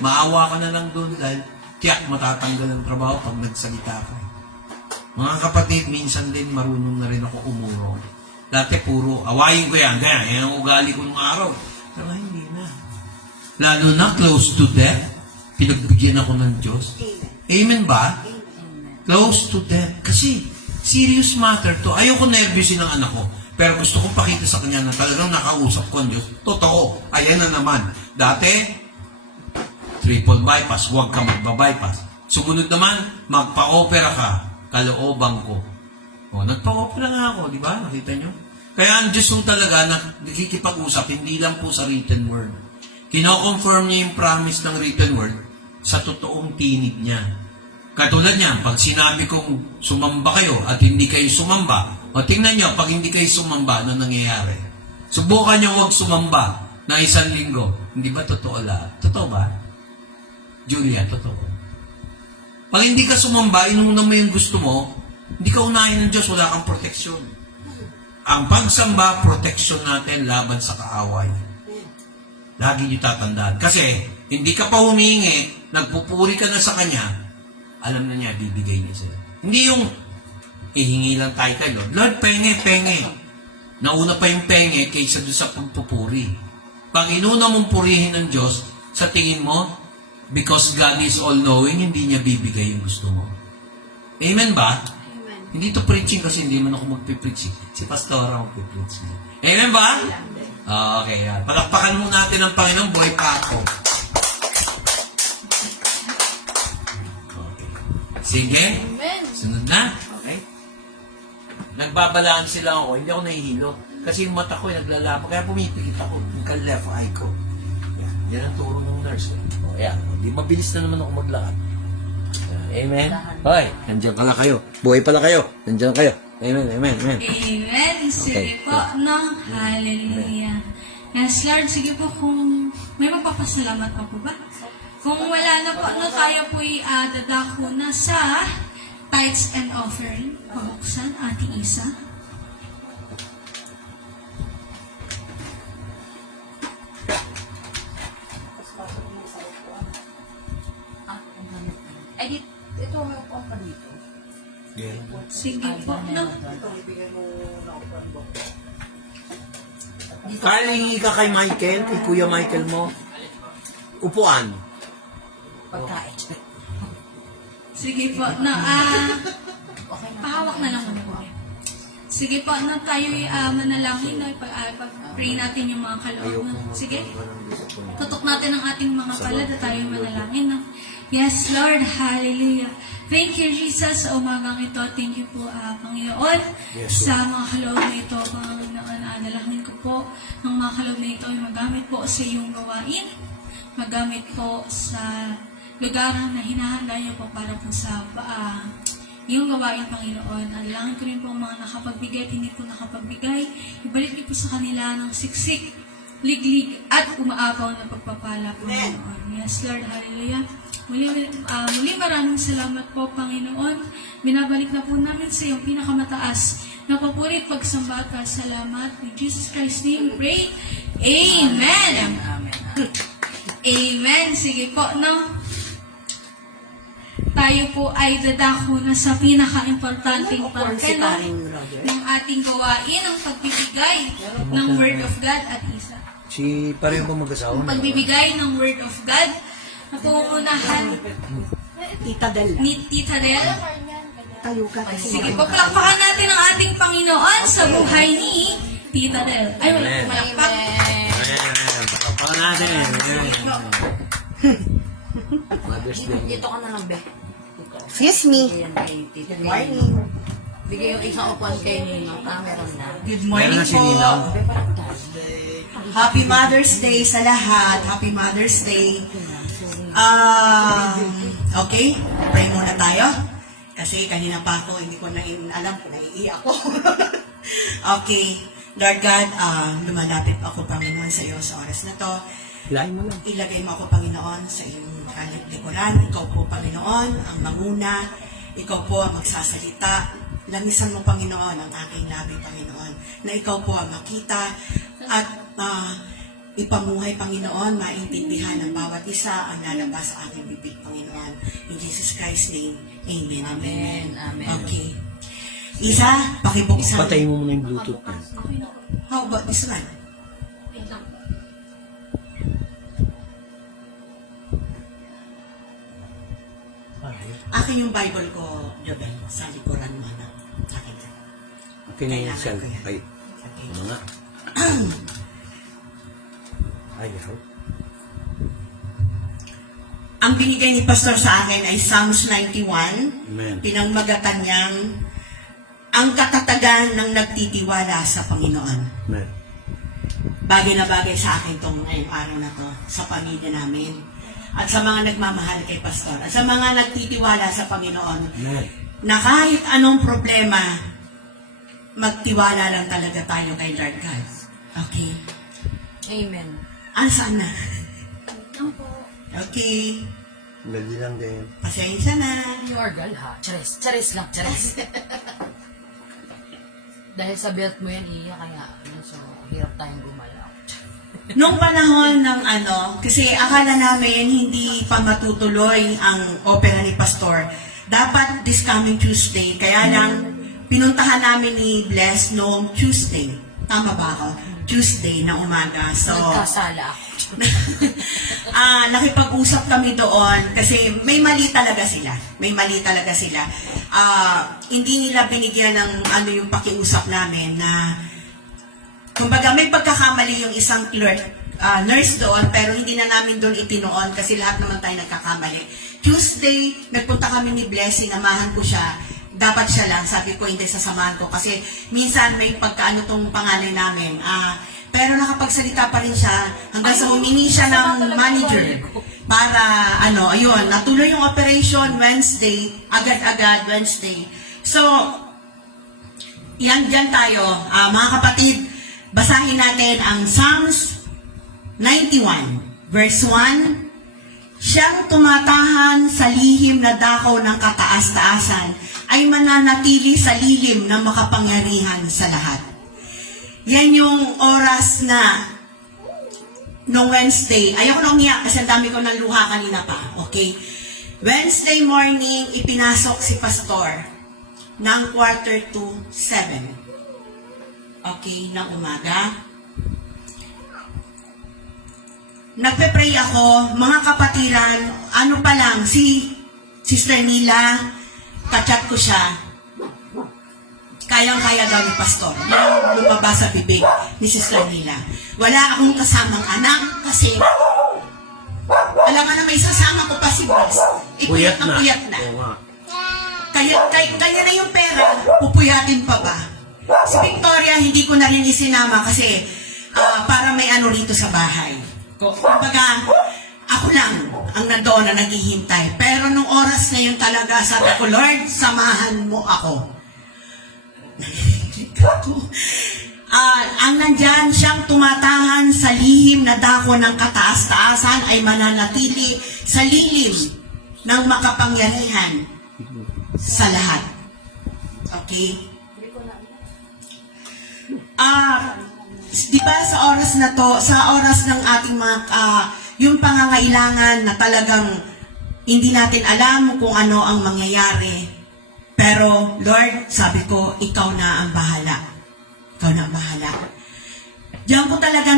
Maawa ka na lang doon dahil tiyak matatanggal ang trabaho pag nagsalita ka. Mga kapatid, minsan din marunong na rin ako umuro. Dati puro, awayin ko yan, yan ang ugali ko nung araw. Pero hindi na. Lalo na close to death, pinagbigyan ako ng Diyos. Amen ba? Close to death. Kasi, serious matter to. Ayoko nervyusin ng anak ko. Pero gusto kong pakita sa kanya na talagang nakausap ko ang Diyos. Totoo. Ayan na naman. Dati, triple bypass. Huwag ka magbabypass. Sumunod naman, magpa-opera ka. Kalooban ko. O, nagpa-opera nga ako. Di ba? Nakita nyo? Kaya ang Diyos mo talaga na nakikipag-usap, hindi lang po sa written word. Kino-confirm niya yung promise ng written word sa totoong tinig niya. Katulad niya, pag sinabi kong sumamba kayo at hindi kayo sumamba, o tingnan niyo, pag hindi kayo sumamba, ano nangyayari? Subukan niyo huwag sumamba na 1 linggo. Hindi ba totoo lahat? Totoo ba? Julia, totoo. Pag hindi ka sumamba, inuna mo yung gusto mo, hindi ka unahin ng Diyos, wala kang proteksyon. Ang pagsamba, proteksyon natin laban sa kaaway. Lagi niyo tatandaan. Kasi, hindi ka pa humingi, nagpupuri ka na sa Kanya, alam na niya, bibigay niya sa'yo. Hindi yung, ihingi lang tayo kay Lord. Lord, penge. Nauna pa yung penge kaysa doon sa pagpupuri. Pag inuna mong purihin ng Diyos, sa tingin mo, because God is all-knowing, hindi niya bibigay yung gusto mo. Amen ba? Amen. Hindi to preaching kasi hindi man ako magpipreach. Si Pastora magpipreach. Amen ba? Okay, yan. Palakpakan muna natin ang Panginoon, buhay pa ako. Okay. Sige. Amen. Sunod na. Okay. Nagbabalaan sila ako, hindi ako nahihilo. Kasi yung mata ko ay naglalapa, kaya pumipikit ako yung left eye ko. Yan ang turo ng nurse. O, yan. Di mabilis na naman ako maglakad. Amen. Hoy, nandiyan ka na kayo. Buhay pala kayo. Nandiyan kayo. Amen, amen, amen. Amen. Sige Okay. po, no? Hallelujah. Yes, Lord, sige po kung may magpapasalamat pa po ba? Kung wala na po, no, tayo po'y dadako na sa tithes and offering. Pabuksan, Ate Isa. Ay, ito may upuan pa dito. Sige po, no? Kalingi ka kay Michael, kay Kuya Michael mo. Upuan. Pagkain. Sige po, no, pahawak na lang po. Sige po, no, tayo'y manalangin, no, pag-pray natin yung mga kaloob, no? Sige. Tutok natin ang ating mga palad at tayo'y manalangin, no? Yes, Lord, hallelujah. Thank you, Jesus, sa umagang ito. Thank you po, Panginoon, sa mga kaloob na ito, Panginoon. Dalangin ko po, ang mga kaloob na ito ay magamit po sa iyong gawain, magamit po sa lugar na hinahanda niyo po para po sa iyong gawain, Panginoon. Dalangin ko rin po ang mga nakapagbigay at hindi po nakapagbigay. Ibalik niyo po sa kanila ng siksik, liglig, at umaapaw na pagpapala, Panginoon. Yes, Lord, hallelujah. Muli maraming salamat po, Panginoon. Binabalik na po namin sa iyong pinakamataas na papuri at pagsamba at salamat. In Jesus Christ's name we pray. Amen. Amen. Sige po, no? Tayo po ay dadako na sa pinaka-importanting parte, no, ng ating gawain, ang pagbibigay ng Word of God at isa. Si pareho ba mag-asawa? Pagbibigay ng Word of God na pangungunahan Tita Del, ni Tita Del. tayo ka kasi. Sige po, palakpakan natin ang ating Panginoon sa buhay ni Tita Del. Ay, wala, malakpak. Amen. Pakapakan natin. Mother's Day. Dito ka na lang, Be. Excuse me. Ayan, kay Tito. Good morning. Bigay yung isang upuan kay Ninong. Meron na. Good Meron na si Ninang. Be, parang tayo. Happy Mother's Day sa lahat. Happy Mother's Day. Okay, pray muna tayo. Kasi kanina pa ako, hindi ko na alam kung naiiyak ako. Okay, Lord God, lumalapit ako, Panginoon, sa iyo sa oras na to. Hilahin mo lang. Ilagay mo ako, Panginoon, sa iyong kalikuran. Ikaw po, Panginoon, ang manguna. Ikaw po ang magsasalita. Lamisan mo, Panginoon, ang aking labi, Panginoon. Na ikaw po ang makita at ipamuhay, Panginoon, maintindihan ng bawat isa ang lalabas sa aking bibig, Panginoon. In Jesus Christ's name, Amen. Amen. Amen. Okay. Isa, pakibuksan. Patayin mo muna yung Bluetooth na. How about this one? Wait lang. Akin yung Bible ko, Jobel, sa likuran mo na. Akin yan. Okay na yung cell. Ay, Okay. ano nga? Ayaw. Ang binigay ni Pastor sa akin ay Psalms 91. Amen. Pinangmagatan niyang ang katatagan ng nagtitiwala sa Panginoon. Amen. Bagay na bagay sa akin itong ngayong araw na to, sa pamilya namin. At sa mga nagmamahal kay Pastor. At sa mga nagtitiwala sa Panginoon. Amen. Na kahit anong problema, magtiwala lang talaga tayo kay Lord God. Okay? Amen. Saan na? Lang po. Okay. Lagi lang din. Pasensya na. You are girl, ha? Charis. Charis lang, charis. Dahil sa belt mo yan, Iya, kaya so hirap tayong gumalaw. Nung panahon ng kasi akala namin hindi pa matutuloy ang opera ni Pastor. Dapat this coming Tuesday. Kaya lang, pinuntahan namin ni Bless noong Tuesday. Tama ba ako? Tuesday na umaga. So, Nagkasala ako. nakipag-usap kami doon kasi may mali talaga sila. May mali talaga sila. Hindi nila binigyan ng yung pakiusap namin na kumbaga may pagkakamali yung isang clerk, nurse doon, pero hindi na namin doon itinoon kasi lahat naman tayo nagkakamali. Tuesday, nagpunta kami ni Bless, sinamahan ko siya. dapat siya lang. Sabi ko, hindi, sasamahan ko. Kasi minsan may pagkaano tong pangalan namin. Pero nakapagsalita pa rin siya hanggang sa humingi siya ng manager. Para, ayun, natuloy yung operation Wednesday, agad-agad Wednesday. So, yan tayo. Mga kapatid, basahin natin ang Psalms 91, verse 1. Siyang tumatahan sa lihim na dakaw ng kataas-taasan ay mananatili sa lilim ng makapangyarihan sa lahat. Yan yung oras na no Wednesday. Ayoko na umiyak kasi ang dami ko ng luha kanina pa. Okay? Wednesday morning, ipinasok si Pastor ng 6:45. Okay, ng umaga. Nagpe-pray ako, mga kapatiran, ano pa lang, si Sister Nila, kachat ko siya, kayang-kaya daw ni Pastor. Yung lumabas sa bibig ni Sister Nila. Wala akong kasamang anak kasi, alam ka na may sasama ko pa si Bros. Puyat na. Kaya na yung pera, pupuyatin pa ba? Si Victoria, hindi ko na rin isinama kasi para may ano rito sa bahay. Kumbaga, ako lang ang nandoon na naghihintay. Pero nung oras na yun talaga, sabi ko, Lord, samahan mo ako. Ang nandyan, siyang tumatahan sa lihim na dako ng kataas-taasan ay mananatili sa lilim ng makapangyarihan sa lahat. Okay? Di ba sa oras na to, sa oras ng ating mga, yung pangangailangan na talagang hindi natin alam kung ano ang mangyayari. Pero, Lord, sabi ko, ikaw na ang bahala. Ikaw na ang bahala. Diyan ko talaga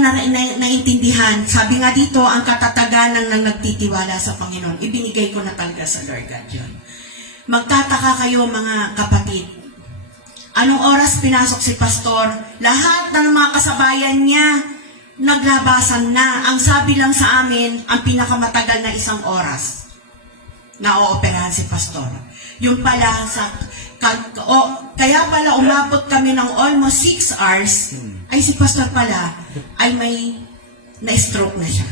naintindihan. Sabi nga dito, ang katataganan ng nagtitiwala sa Panginoon, ibinigay ko na talaga sa Lord God yun. Magtataka kayo mga kapatid. Anong oras pinasok si Pastor? Lahat ng mga kasabayan niya, naglabasan na. Ang sabi lang sa amin, ang pinakamatagal na 1 oras na ooperahan si Pastor. Yung pala, kaya pala umabot kami ng almost 6 hours, ay si Pastor pala, ay may na-stroke na siya.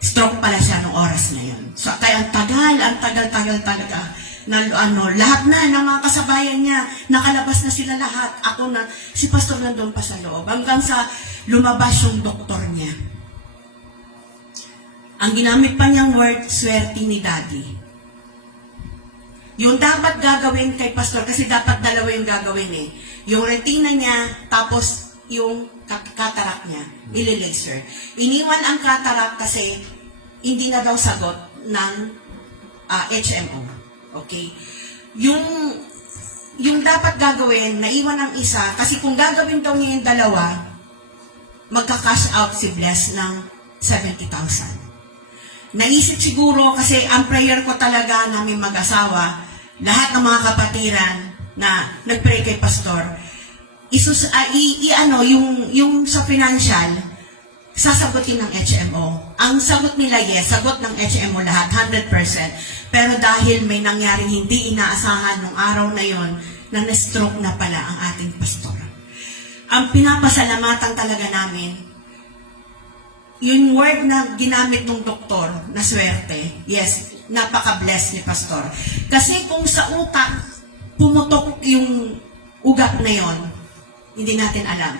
Stroke pala siya nung oras na yun. So, kaya ang tagal talaga. Na lahat na ng mga kasabayan niya, nakalabas na sila lahat. Ako na, si Pastor nandun pa sa loob. Hanggang sa lumabas yung doktor niya. Ang ginamit pa niyang word, swerte ni Daddy. Yung dapat gagawin kay Pastor, kasi dapat dalawa yung gagawin eh. Yung retina niya, tapos yung cataract niya, ililaser. Iniwan ang cataract kasi hindi na daw sagot ng HMO. Okay? Yung dapat gagawin, naiwan ang isa, kasi kung gagawin daw niya yung dalawa, magka-cash out si Bless ng 70,000. Naisip siguro, kasi ang prayer ko talaga namin mag-asawa, lahat ng mga kapatiran na nag-pray kay Pastor, yung sa financial, sasagutin ng HMO. Ang sagot nila, yes, sagot ng HMO lahat, 100%. Pero dahil may nangyaring hindi inaasahan nung araw na yon, na na-stroke na pala ang ating pastor. Ang pinapasalamatan talaga namin, yung word na ginamit ng doktor, na swerte, yes, napaka-bless ni Pastor. Kasi kung sa utak, pumutok yung ugat na yon, hindi natin alam.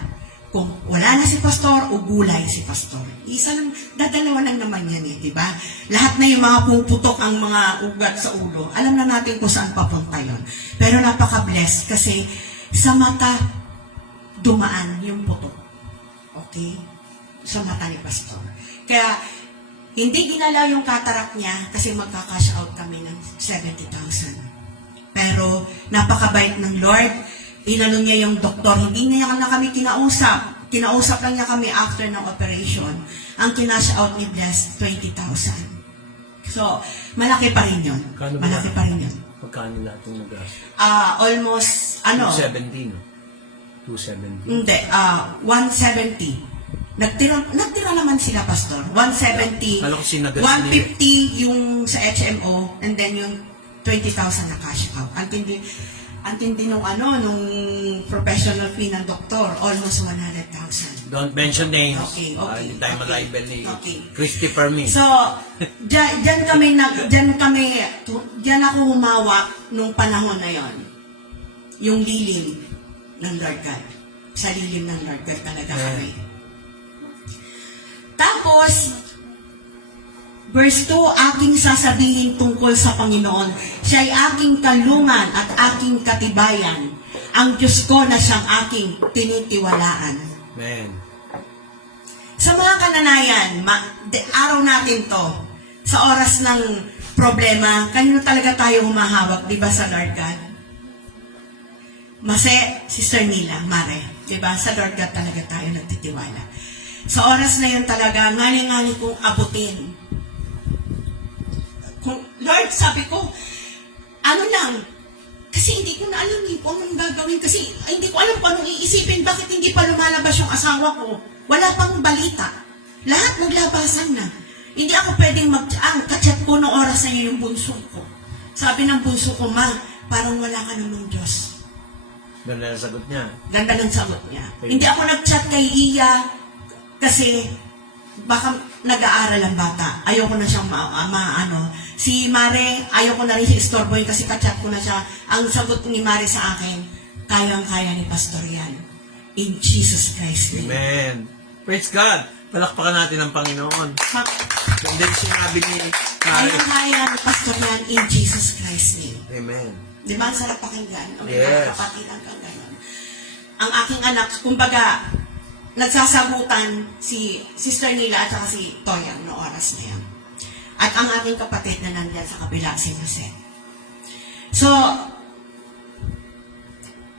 Kung wala na si Pastor o gulay si Pastor. Isa lang, dadalawa lang naman yan eh, di ba? Lahat na yung mga puputok ang mga ugat sa ulo, alam na natin kung saan papunta yon. Pero napaka-bless kasi sa mata, dumaan yung putok. Okay? Sa mata ni Pastor. Kaya, hindi ginalaw yung cataract niya kasi magka-cash out kami ng 70,000. Pero, napakabait ng Lord. Inano niya yung doktor, hindi niya na kami kinausap. Kinausap lang niya kami after ng operation. Ang kinash out ni Bless, 20,000. So, malaki pa rin yun. Malaki pa rin yun. Pagkano natin nag-gas? Almost, 270, no? 270. Hindi, 170. Nagtira naman sila, Pastor. 170. Kala ko sinagas 150 yung sa HMO, and then yung 20,000 na cash out. Ang tindi nung professional fee ng doktor, almost 100,000. Don't mention names. Okay. Para hindi tayo malibel ni Okay. Christopher Me. So, diyan ako humawak nung panahon na yon. Yung lilim ng Lord God. Sa lilim ng Lord God talaga kami. Tapos, verse 2, aking sasabihin tungkol sa Panginoon, siya'y aking kalungan at aking katibayan, ang Diyos ko na siyang aking tinitiwalaan. Amen. Sa mga kananayan, araw natin to, sa oras ng problema, kanino talaga tayo humahawak, di ba, sa Lord God? Sister Nila, Mare, di ba, sa Lord God talaga tayo nagtitiwala. Sa oras na yun talaga, ngali-ngali kong abutin. Lord, sabi ko, kasi hindi ko na alam kung anong gagawin, kasi hindi ko alam kung anong iisipin, bakit hindi pa lumalabas yung asawa ko. Wala pang balita. Lahat naglabasan na. Hindi ako pwedeng kachat ko noong oras na yun yung bunso ko. Sabi ng bunso ko, ma, parang wala ka namang Diyos. Ganda na sagot niya. Ganda ng sagot niya. Okay. Hindi ako nag-chat kay Iya kasi baka nag-aaral ang bata. Ayoko na siyang Si Mare, ayoko na rin siya istorbohin kasi kachat ko na siya. Ang sagot ni Mare sa akin, kayang-kaya ni Pastor yan. In Jesus Christ's name. Amen. Praise God. Palakpakan natin ang Panginoon. And then sinabi ni Mary, Kayang-kaya ni Pastor yan in Jesus Christ's name. Amen. Di ba? Ang sarap pakinggan. O, Yes. mga kapatid ang ganyan. Ang aking anak, kumbaga, nagsasagutan si Sister Nila at saka si Toyang no oras na yan. At ang aking kapatid na nandyan sa kabila, si Jose. So,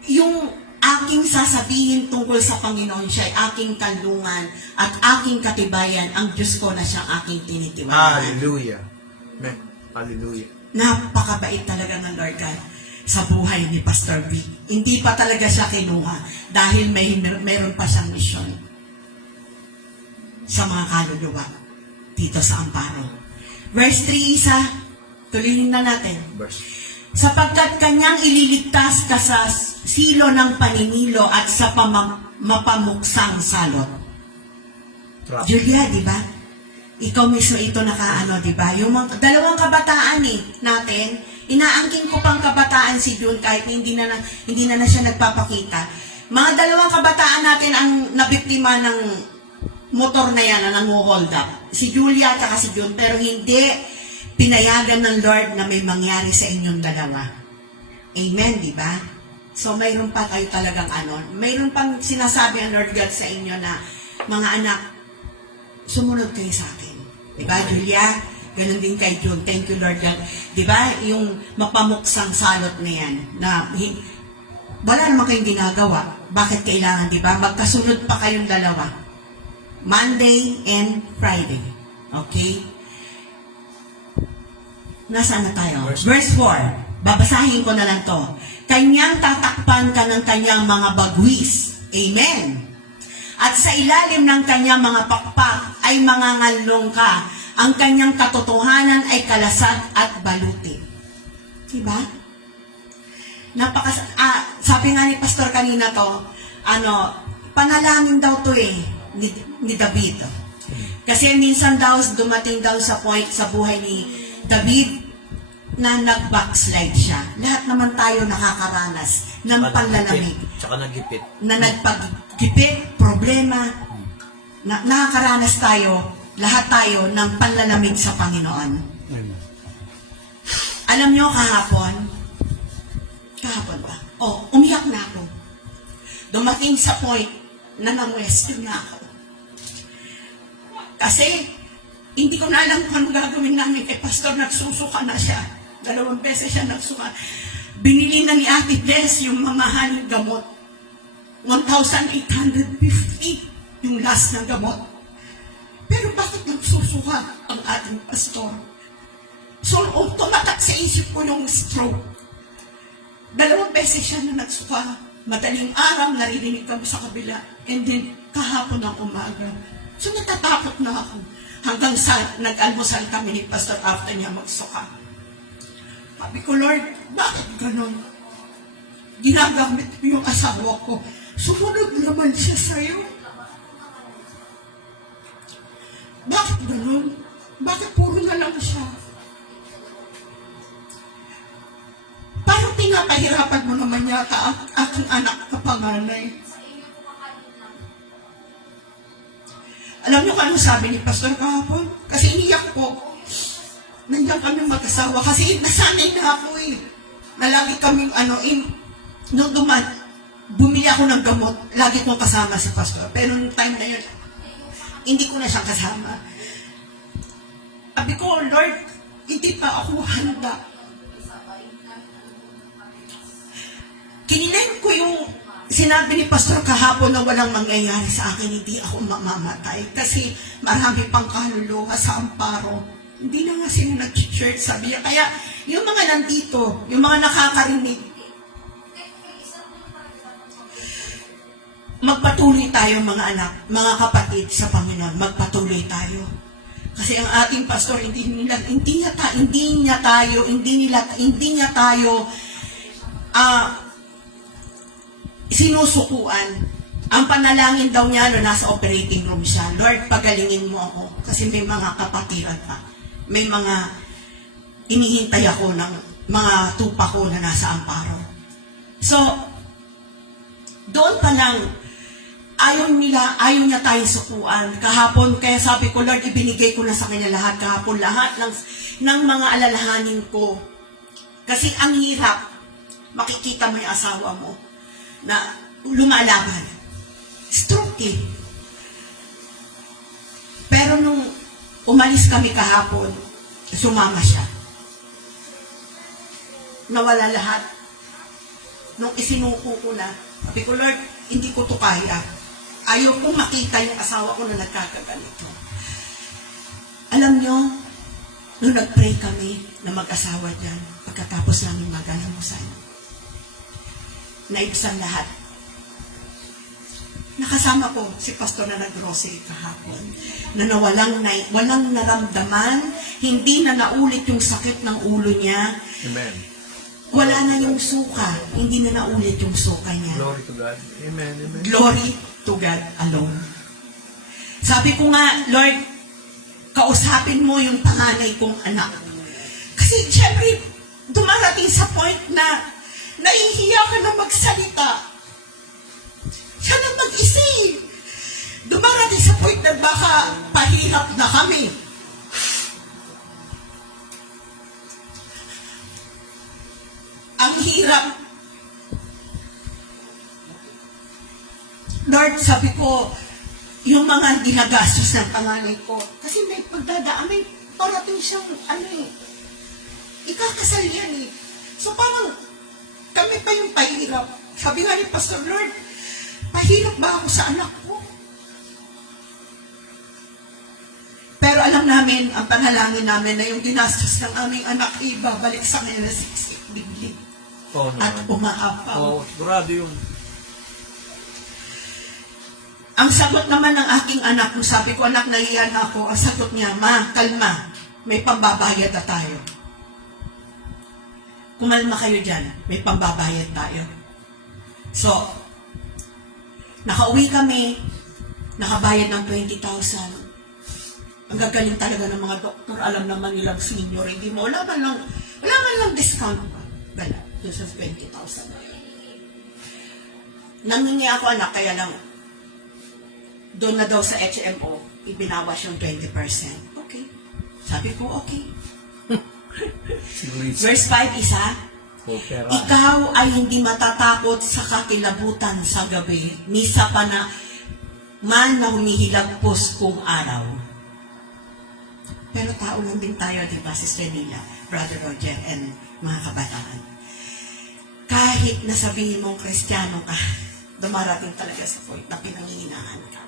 yung aking sasabihin tungkol sa Panginoon, siya ay aking kalungan at aking katibayan, ang Diyos ko na siyang aking tinitiwalaan. Hallelujah. Amen. Hallelujah. Napakabait talaga ng Lord God sa buhay ni Pastor B. Hindi pa talaga siya kinuha dahil mayroon pa siyang misyon sa mga kaluluwa dito sa Amparo. Verse 3, isa, tuloyin na natin. Verse. Sapagkat kanyang ililigtas ka sa silo ng paninilo at sa mapamuksang salot. Trap. Julia, di ba? Ikaw mismo ito di ba? Yung dalawang kabataan natin, inaangkin ko pang kabataan si June kahit hindi na siya nagpapakita. Mga dalawang kabataan natin ang nabiktima ng motor na yan na nangu-hold up. Si Julia at si June, pero hindi pinayagan ng Lord na may mangyari sa inyong dalawa. Amen, di ba? So, mayroon pa kayo talagang mayroon pang sinasabi ang Lord God sa inyo na, mga anak, sumunod kayo sa akin. Diba, Julia? Ganun din kay June. Thank you, Lord God. Diba, yung mapamuksang salot na yan, na wala naman kayong ginagawa. Bakit kailangan, diba? Magkasunod pa kayong dalawa. Monday and Friday. Okay? Nasaan na tayo? Verse 4. Babasahin ko na lang to. Kanyang tatakpan ka ng kanyang mga bagwis. Amen. At sa ilalim ng kanyang mga pakpak ay mangangalong ka. Ang kanyang katotohanan ay kalasat at baluti. Diba? Sabi nga ni Pastor kanina to, panalangin daw to ni David. Kasi minsan daw, dumating daw sa point sa buhay ni David na nag-backslide siya. Lahat naman tayo nakakaranas ng panlalamig. Tsaka nagipit. Na nagpagipit, problema, nakakaranas tayo, lahat tayo ng panlalamig sa Panginoon. Alam nyo, kahapon ba? Umiyak na ako. Dumating sa point na na-rescue na ako. Kasi, hindi ko na alam kung anong gagawin namin kay Pastor, nagsusuka na siya. 2 beses siya nagsuka. Binili na ni Ate Bless yung mamahaling gamot. 1,850 yung last ng gamot. Pero bakit nagsusuka ang ating pastor? So, tumatak sa isip ko yung stroke. 2 beses siya na nagsuka. Madaling araw, naririnig kami sa kabila. And then, kahapon ng umaga. So, natatakot na ako. Hanggang sa nag-almusal kami ni Pastor after niya magsuka. Sabi ko, Lord, bakit ganun? Ginagamit mo yung asawa ko. Sumunod naman siya sa'yo. Bakit ganun? Bakit puro na lang siya? Parang pinapahirapan mo naman yata ang aking anak na panganay. Alam niyo kung ano sabi ni Pastor kahapon? Kasi iniyak po. Nandiyan kami mag-asawa kasi nasanay na ako eh. Na lagi kaming nung bumili ako ng gamot, lagi kong kasama si Pastor. Pero nung time na yun, hindi ko na siya kasama. Sabi ko, Lord, hindi pa ako handa. Kininig ko yung sinabi ni Pastor kahapon na walang mangyayari sa akin, hindi ako mamamatay. Kasi marami pang kaluluwa sa amparo. Hindi na nga sila nag-church, sabi niya. Kaya yung mga nandito, yung mga nakakarinig, magpatuloy tayo mga anak, mga kapatid sa Panginoon, magpatuloy tayo. Kasi ang ating pastor, hindi niya tayo sinusukuan. Ang panalangin daw niya, nasa operating room siya, Lord, pagalingin mo ako. Kasi may mga kapatiran pa. May mga inihintay ako ng mga tupa ko na nasa amparo. So, doon pa lang, ayaw niya tayong sukuan. Kahapon, kaya sabi ko, Lord, ibinigay ko na sa kanya lahat. Kahapon, lahat ng mga alalahanin ko. Kasi ang hirap, makikita mo yung asawa mo na lumalaban. Stroke eh. Pero nung umalis kami kahapon, sumama siya. Nawala lahat. Nung isinuko ko na, sabi ko, Lord, hindi ko to kaya. Ayaw kong makita yung asawa ko na nagkakaganito. Alam nyo, nung nag-pray kami na mag-asawa dyan, pagkatapos namin mag-alamusan, naibsan lahat. Nakasama ko si pastor na nag-grocery kahapon, na walang naramdaman, hindi na naulit yung sakit ng ulo niya. Amen. Wala na yung suka, hindi na naulit yung suka niya. Glory to God. Amen. Amen. Glory to God alone. Sabi ko nga, Lord, kausapin mo yung panganay kong anak. Kasi syempre, dumarating sa point na nahihiya ka na magsalita. Siya na mag-isip. Dumarating sa point na baka pahirap na kami. Ang hirap. Lord, sabi ko, yung mga ginagastos ng panganay ko, kasi may pagdadaan, may parating siyang, ikakasal yan eh. So parang, kami pa yung pahirap. Sabi nga ni Pastor, Lord, pahirap ba ako sa anak ko? Pero alam namin, ang panalangin namin na yung ginastos ng aming anak, ibabalik sa kanya na siksik, biglig. Oh, At umaapaw. oh, grabe yun. Ang sagot naman ng aking anak, kung sabi ko, anak, nahiyan ako, ang sagot niya, ma, kalma, may pambabayad na tayo. Kumalma kayo dyan, may pambabayad tayo. So, nakauwi kami, nakabayad ng 20,000. Ang gagaling talaga ng mga doktor, alam naman nilang senior, hindi mo, wala man lang discount pa. Wala, yun sa 20,000. Nangingi ako, anak, kaya lang, doon na daw sa HMO, ibinawas yung 20%. Okay. Sabi ko, okay. Verse 5 isa, ikaw ay hindi matatakot sa kakilabutan sa gabi, ni sa man na humihilagpos kung araw. Pero tao lang din tayo, di ba, Sister Nila, Brother Roger, and mga kabataan. Kahit nasabihin mong Kristiyano ka, dumarating talaga sa point na pinanghihinaan ka.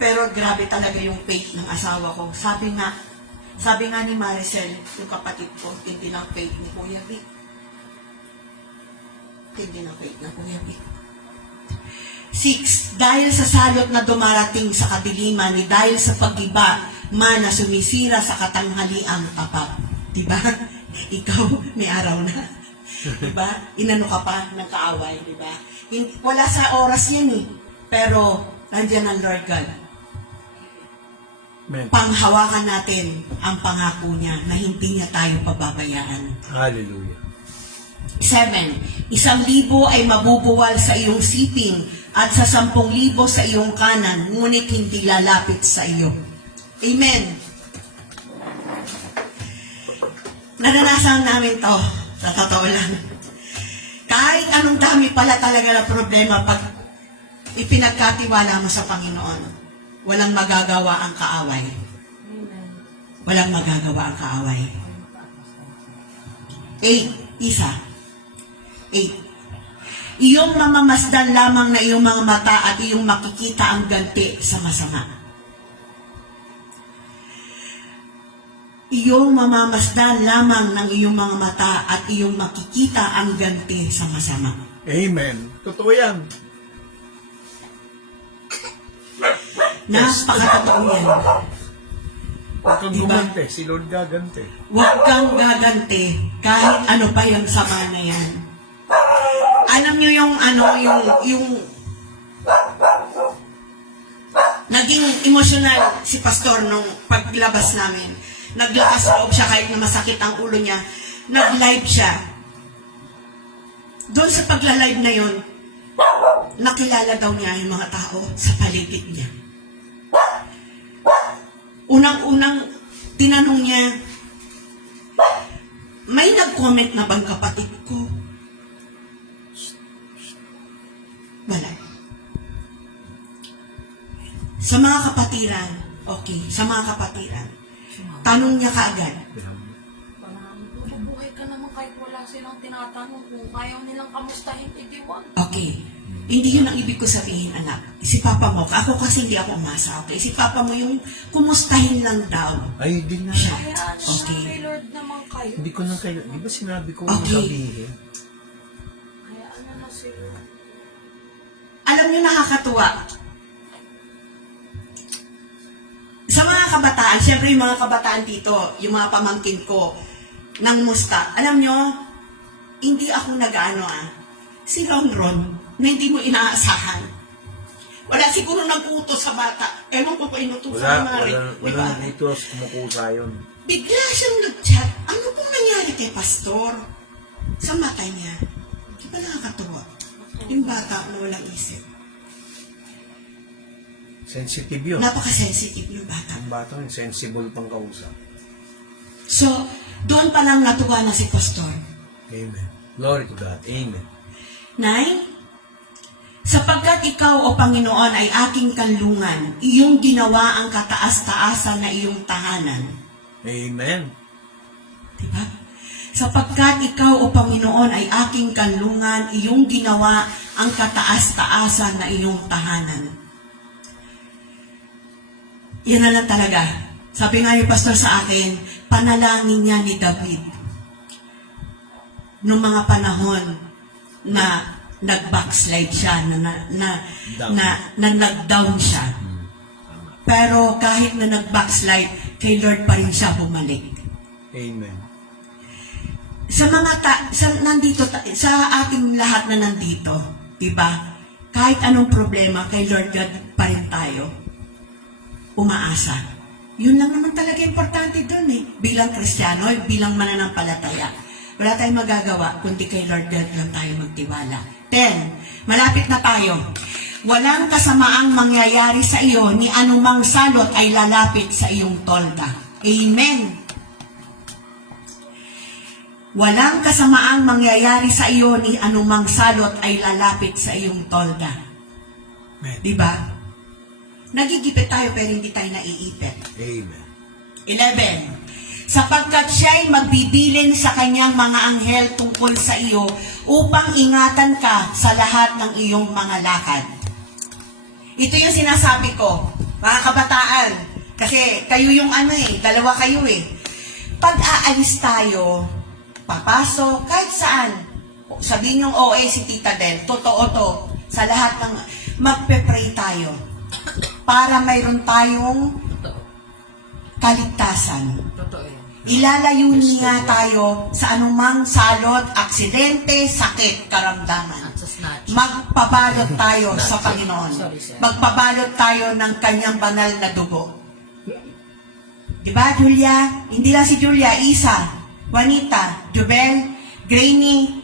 Pero grabe talaga yung faith ng asawa ko. Sabi nga ni Maricel, yung kapatid ko, tindi ng faith ni Kuya Vic. Tindi ng faith ng Kuya Vic. 6. Dahil sa salot na dumarating sa kadiliman, ni dahil sa pag-iba, man na sumisira sa katanghaliang tapat. Diba? ikaw may araw na. Diba? Inano ka pa ng kaaway, diba? Wala sa oras yan eh. Pero, nandiyan ang Lord God. Amen. Panghawakan natin ang pangako niya na hindi niya tayo pababayaan. Hallelujah. 7. 1,000 ay mabubuwal sa iyong siping at sa 10,000 sa iyong kanan, ngunit hindi lalapit sa iyo. Amen. Naranasan namin to, sa totoo lang. Kahit anong dami pala talaga na problema pag ipinagkatiwala mo sa Panginoon, walang magagawa ang kaaway. Walang magagawa ang kaaway. 8. 8. Iyong mamamasdan lamang na iyong mga mata at iyong makikita ang ganti sa masama. Iyong mamamasdan lamang ng iyong mga mata at iyong makikita ang ganti sa masama. Amen. Totoo yan. Napakatotoo yan. Huwag kang Diba? gumante. Si Lord gagante. Huwag kang gaganti kahit ano pa yung sama na yan. Alam nyo yung naging emosyonal si pastor nung paglabas namin. Naglakas loob siya kahit na masakit ang ulo niya. Nag-live siya. Doon sa pagla-live na yon, nakilala daw niya yung mga tao sa paligid niya. Unang-unang tinanong niya, may nag-comment na bang kapatid ko? Wala. Sa mga kapatiran, okay, sa mga kapatiran, tanong niya kaagad, Bubuhay ka naman kahit wala silang tinatanong kung ayaw nilang kamustahin, edi wag. okay, hindi yun ang ibig ko sabihin, anak. Si Papa mo, ako kasi hindi ako umasa, okay? Si Papa mo yung kumustahin lang daw Ay, di na. siya. Kaya Okay. kay Lord naman kayo. Hindi ko na kayo. Di ba sinabi ko Okay. sabihin? Kaya na sila. Alam niyo, nakakatuwa. Sa mga kabataan, syempre yung mga kabataan dito, yung mga pamangkin ko, ng musta, alam niyo, hindi ako nag-ano si Ron, na hindi mo inaasahan. Wala siguro nag-utos sa bata. Ewan ko pa inutos sa mga Wala dito kumukusa yun. Bigla siyang nag-chat. Ano pong nangyari kay Pastor? Sa mata niya. Di ba nakakatuwa? Yung bata na walang isip. Sensitive yun. Napaka-sensitive yung bata. Ang bata yung sensible pang kausap. So, doon pa lang natuwa na si Pastor. Amen. Glory to God. Amen. 9. Sapagkat ikaw, O Panginoon, ay aking kanlungan, iyong ginawa ang kataas-taasan na iyong tahanan. Amen. Diba? Sapagkat ikaw, O Panginoon, ay aking kanlungan, iyong ginawa ang kataas-taasan na iyong tahanan. Yan na lang talaga. Sabi nga ni Pastor sa akin, panalangin niya ni David noong mga panahon na nag-backslide siya, na nag-down siya. Pero kahit na nag-backslide, kay Lord pa rin siya bumalik. Amen. Sa nandito, sa ating lahat na nandito, diba? Kahit anong problema, kay Lord God pa rin tayo umaasa. Yun lang naman talaga importante doon bilang Kristiyano, bilang mananampalataya. Wala tayong magagawa kundi kay Lord God lang tayo magtiwala. 10. Malapit na tayo. Walang kasamaang mangyayari sa iyo ni anumang salot ay lalapit sa iyong tolda. Amen. Walang kasamaang mangyayari sa iyo ni anumang salot ay lalapit sa iyong tolda. Amen. Diba? Nagigipit tayo pero hindi tayo naiipit. Amen. 11. Sapagkat siya'y magbibilin sa kanyang mga anghel tungkol sa iyo upang ingatan ka sa lahat ng iyong mga lakad. Ito yung sinasabi ko, mga kabataan, kasi kayo yung dalawa kayo Pag aalis tayo, papasok, kahit saan, sabihin yung OA si Tita Del, totoo to, sa lahat ng, magpe-pray tayo para mayroon tayong Totoo. kaligtasan. Totoo yan. Ilalayo niya tayo sa anumang salot, aksidente, sakit, karamdaman. Magpabalot tayo sa Panginoon. Magpabalot tayo ng kanyang banal na dugo. Diba, Julia? Hindi lang si Julia, Isa, Juanita, Jubel, Grainy,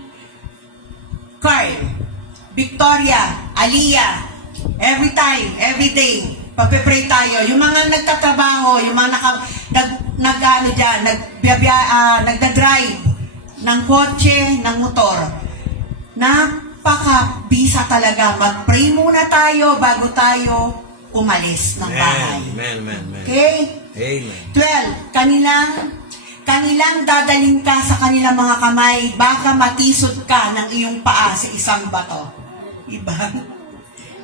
Carl, Victoria, Aliyah, every time, every day, pagpe-pray tayo. Yung mga nagtatrabaho, yung mga nagda-drive ng kotse, ng motor, napaka-bisa talaga. Mag-pray muna tayo bago tayo umalis ng bahay. Amen. Okay? Amen. 12, kanilang dadalhin ka sa kanilang mga kamay, baka matisod ka ng iyong paa sa isang bato. Diba?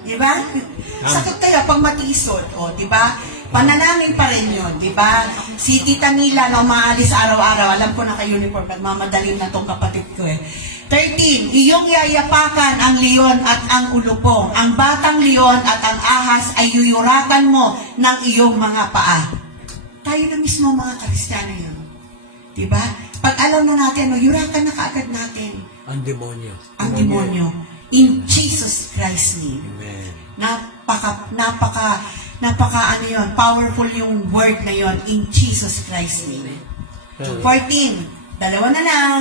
Diba? Sakit kaya pag matisod. O, diba? Panalangin pa rin yun, diba? Si Tita Mila, nung maalis araw-araw, alam ko naka-uniform, magmamadaling na tong kapatid ko eh. 13, iyong yayapakan ang leon at ang ulupong. Ang batang leon at ang ahas ay yuyurakan mo ng iyong mga paa. Tayo na mismo mga Kristiyano yun. Diba? Pag alam na natin, yurakan na kaagad natin Ang demonyo. ang demonyo. In Jesus Christ's name. Amen. Napaka ano yun, powerful yung word na yun, in Jesus Christ's name. 14, dalawa na lang,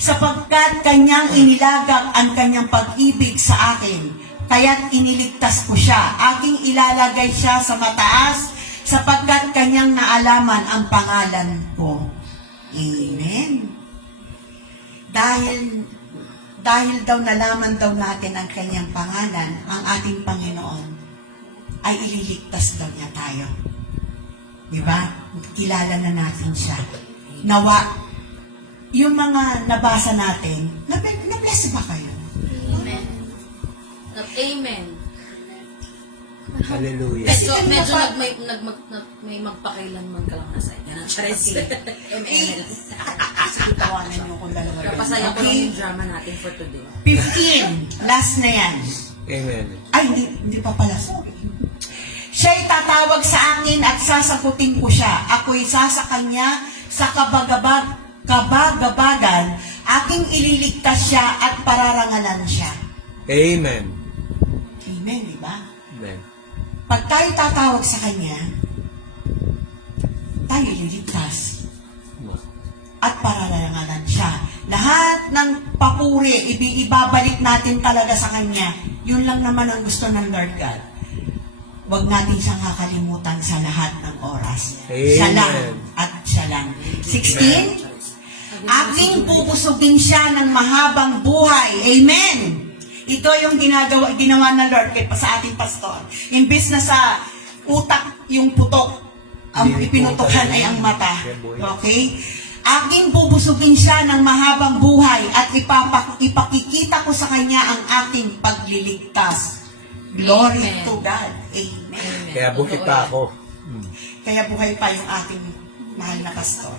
sapagkat kanyang inilagak ang kanyang pag-ibig sa akin, kaya't iniligtas ko siya, aking ilalagay siya sa mataas, sapagkat kanyang naalaman ang pangalan ko. Amen. Dahil daw nalaman daw natin ang kanyang pangalan, ang ating Panginoon, ay ililigtas daw niya tayo. Diba? Kilala na natin siya. Nawa, yung mga nabasa natin, na-bless ba kayo? Amen. Amen. Hallelujah. Kasi Medyo kanina may magpakailanman ka lang nasa inyo. Charis. ML. tawanan niyo kung dalawa. Napasaya ko lang yung drama natin for today. 15, last na yan. Amen. Ay, hindi pa pala, sorry. Siya'y tatawag sa akin at sasagutin ko siya. Ako'y sasa kanya sa kabagabagan, aking ililigtas siya at pararangalan siya. Amen. Amen, di ba? Amen. Pag tayo tatawag sa kanya, tayo ililigtas at pararangalan siya. Lahat ng papuri, ibabalik natin talaga sa kanya. Yun lang naman ang gusto ng Lord God. Huwag natin siyang kakalimutan sa lahat ng oras. Amen. Siya lang at siya lang. 16, aking pupusugin siya ng mahabang buhay. Amen! Ito yung ginawa ng Lord sa ating pastor. Imbis na sa utak yung putok, ang ipinutokan ay ang mata. Okay? Aking bubusugin siya ng mahabang buhay at ipakikita ko sa kanya ang aking pagliligtas. Glory Amen. to God. Amen. Kaya buhay pa ako. Kaya buhay pa yung ating mahal na pastor.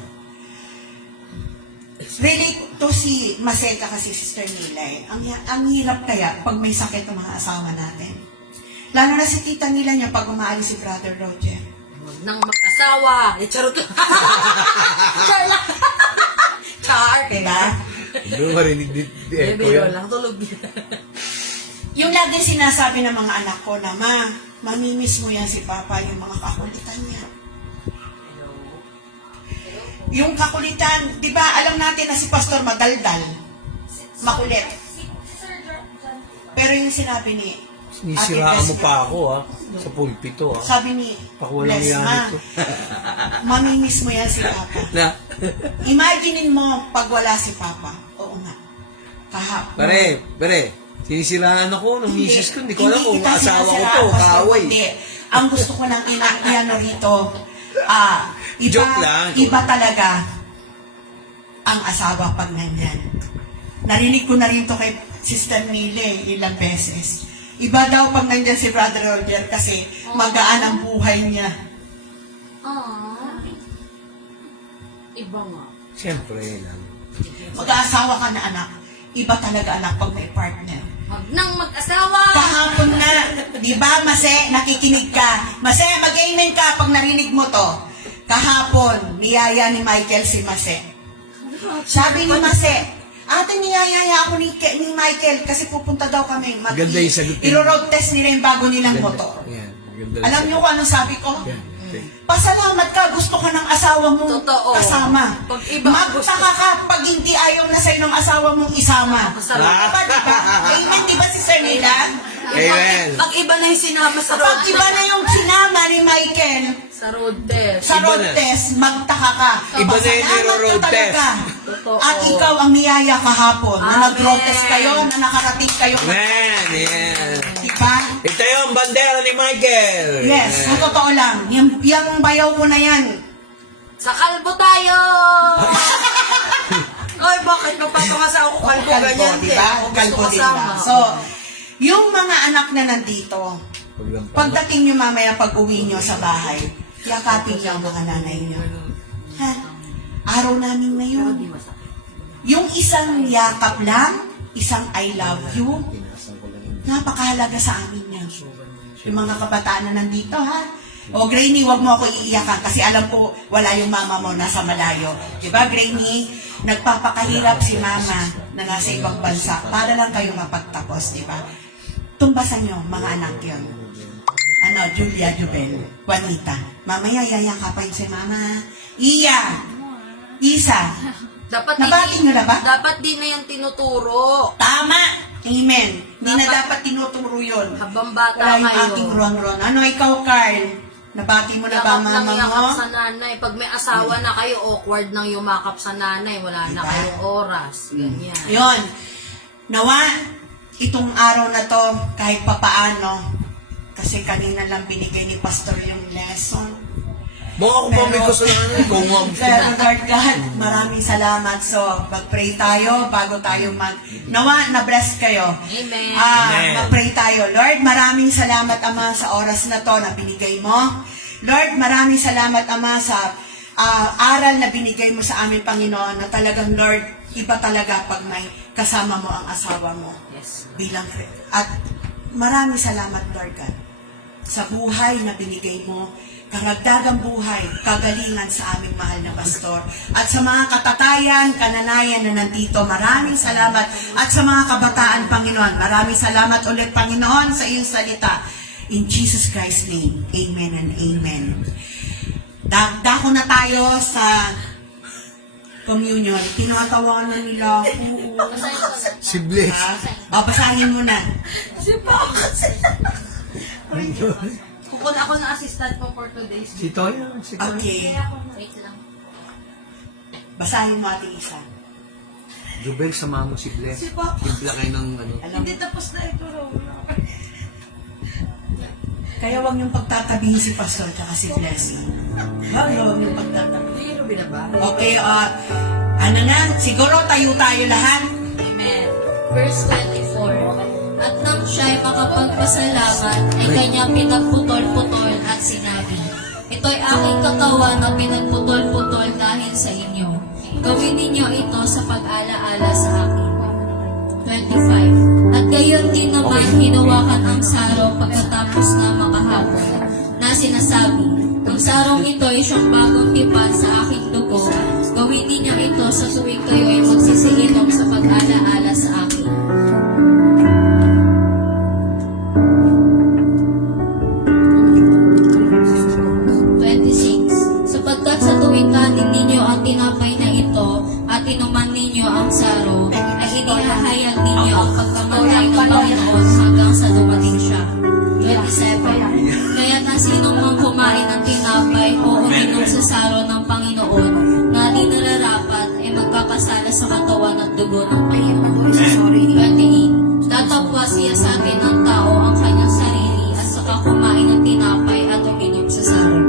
Relate to si Maseka kasi Sister Nilay. Ang hirap kaya pag may sakit ang mga asawa natin. Lalo na si tita nila niya pag umaalis si Brother Roger. Huwag nang mag-asawa. Charot lang. Char lang. Char. Diba? Hindi mo marinig Bebe, yun. lang tulog. Yung laging sinasabi ng mga anak ko na, mamimiss mo yan si Papa, yung mga kakulitan niya. Yung kakulitan, di ba alam natin na si Pastor madaldal, makulit. Pero yung sinabi ni Sinisiraan mo pa ako sa pulpito sabi ni Pakulang Bless yan Ma, ito. mamimiss mo yan si Papa. Na, Imaginein mo pag wala si Papa. Oo nga. Kahapon. pare, sinisiraan ako ng misis ko. Hindi ko alam kung kita asawa ko sinasiraan, to, Pastor. kaaway. Hindi. Ang gusto ko lang iano rito, Joke lang. iba talaga ang asawa pag nandyan. Narinig ko na rin to kay Sister Mile ilang beses. Iba daw pag nandyan si Brother Roger kasi magaan ang buhay niya. Iba nga. Siyempre lang. Mag-aasawa ka na anak. Iba talaga anak pag may partner. Huwag nang mag-asawa. Kahapon na, di ba, Mase, nakikinig ka. Mase, mag-amen ka pag narinig mo to. kahapon, niyaya ni Michael si Mase. Sabi ni Mase, ate, niyayaya ako ni Michael kasi pupunta daw kami. Ganda yung sagot. Iro-road test nila yung bago nilang motor. Yan. Ganda Alam niyo kung anong sabi ko? Okay. Pasalamat ka, gusto ka ng asawa mong Totoo. kasama. Pag iba ang gusto. Magtaka ka pag hindi ayaw na sa'yo ng asawa mong isama. Salamat. Diba? Amen, di ba si Sir Nila? Amen. Pag iba na yung sinama sa road Pag iba na yung sinama ni Michael sa road test. sa Iba road na. test, magtaka ka. Iba na yung Pasalamat road ka talaga. Totoo. At ikaw ang niyaya kahapon na Amen. nag-road test kayo, na nakarating kayo. Amen. Yan. Diba? Ito yung bandera ni Michael. Yes, sa totoo lang. Yung bayaw ko na yan. Sa kalbo tayo! Ay, bakit magpapangasa ako kalbo ganyan? Diba? Gusto Kalbo ko din sama. ba? So, yung mga anak na nandito, pagdating nyo mamaya pag uwi nyo sa bahay, yakapin nyo ang mga nanay nyo. Ha? Araw namin ngayon. Yung isang yakap lang, isang I love you, napakahalaga sa amin yan. Yung mga kabataan na nandito, ha? O, Grainy, wag mo ako iiyakan kasi alam ko wala yung mama mo nasa malayo. Diba, Grainy? Nagpapakahirap si mama na nasa ibang bansa para lang kayo mapagtapos, diba? Tumbasan nyo, mga anak yun. Ano, Julia, Jubel, Juanita. Mamaya, yayakapan si mama. Iya! Isa! Dapat Nabati nyo na ba? Dapat din na yung tinuturo. Tama! Amen. Hindi na Dapat- dapat tinuturo yun. Habang bata Wala yung kayo. ating ron-ron. Ano, ikaw, Carl? Nabati mo na ba Yakap ng mama yakap mo? sa nanay. Pag may asawa na kayo, awkward nang yumakap sa nanay. Wala na Diba? kayong oras. Ganyan. Yon. Nawa, itong araw na to, kahit papaano, kasi kanina lang binigay ni Pastor yung lesson. Mga ako pa may kasalanan kung wag. Pero Lord God, maraming salamat. So, mag-pray tayo bago tayo Nawa, na-bless kayo. Amen. Amen. Mag-pray tayo. Lord, maraming salamat, Ama, sa oras na to na binigay mo. Lord, maraming salamat, Ama, sa aral na binigay mo sa amin, Panginoon, na talagang, Lord, iba talaga pag may kasama mo ang asawa mo. Yes. At maraming salamat, Lord God, sa buhay na binigay mo, karagdagang buhay, kagalingan sa aming mahal na pastor. At sa mga katatayan, kananayan na nandito, maraming salamat. At sa mga kabataan, Panginoon, maraming salamat ulit, Panginoon, sa iyong salita. In Jesus Christ's name, amen and amen. Dako na tayo sa communion. Tinatawanan nila ako. Si Bless. Basahin mo na. Kung ako na assistant mo for today's Si Toya. Si Toya. Okay. Wait lang. Basahin mo Ate Isa. Jubel, sama mo si Bless. Timpla kayo ng ano. Alam mo, tapos na ito, kaya wag niyong pagtatabihin si Pastor at si Blessing. Wag niyong pagtatabihin. Hindi na ba? Okay, ano na, siguro tayo lahat. Amen. Verse 24. At nang siya'y makapagpasalamat, ay kanya pinagputol-putol at sinabi, ito'y aking katawan na pinagputol-putol dahil sa inyo. Gawin ninyo ito sa pag-alaala sa akin. 25. At gayon din naman hinawakan ang sarong pagkatapos na makahapon, na sinasabi, ang sarong ito ay siyang bagong tipan sa aking dugo. Gawin ninyo ito sa tuwing kayo ay magsisiinom sa pag-alaala sa akin. Sapagkat sa tuwing kanin ninyo ang tinapay na ito at inuman ninyo ang saro, ay inihahayag ninyo ang pagkamatay ng Panginoon hanggang sa dumating siya. 27. Kaya na sino mang kumain ng tinapay o uminom sa saro ng Panginoon na di nararapat ay magkakasala sa katawan at dugo ng Panginoon. 28. Tatapwa siya sa akin ng tao ang kanyang sarili at saka kumain ng tinapay at uminom sa saro.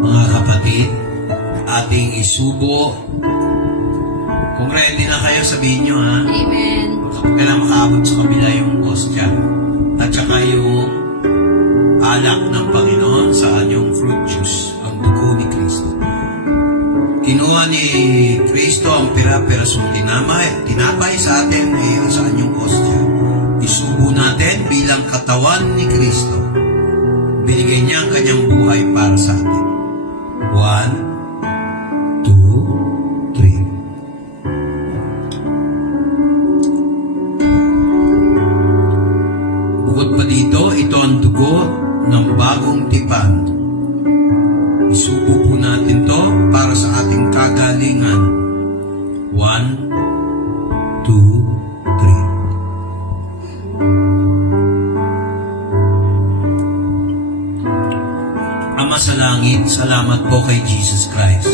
Mga kapatid, ating isubo. Kung ready na kayo, sabihin nyo ha. Amen. Kapag ka na makaabot sa kabila yung ostya. At saka yung alak ng Panginoon sa anyong fruit juice, ang dugo ni Kristo. Kinuha ni Kristo ang pira-pirasong tinapay sa atin ngayon sa anyong ostya. Isubo natin bilang katawan ni Kristo. Binigay niya ang kanyang buhay para sa atin. 1, 2, 3. Bukod pa dito, ito ang dugo ng bagong tipan. Isubo po natin to para sa ating kagalingan. 1, 2, 3. Ama sa langit, salamat po kay Jesus Christ.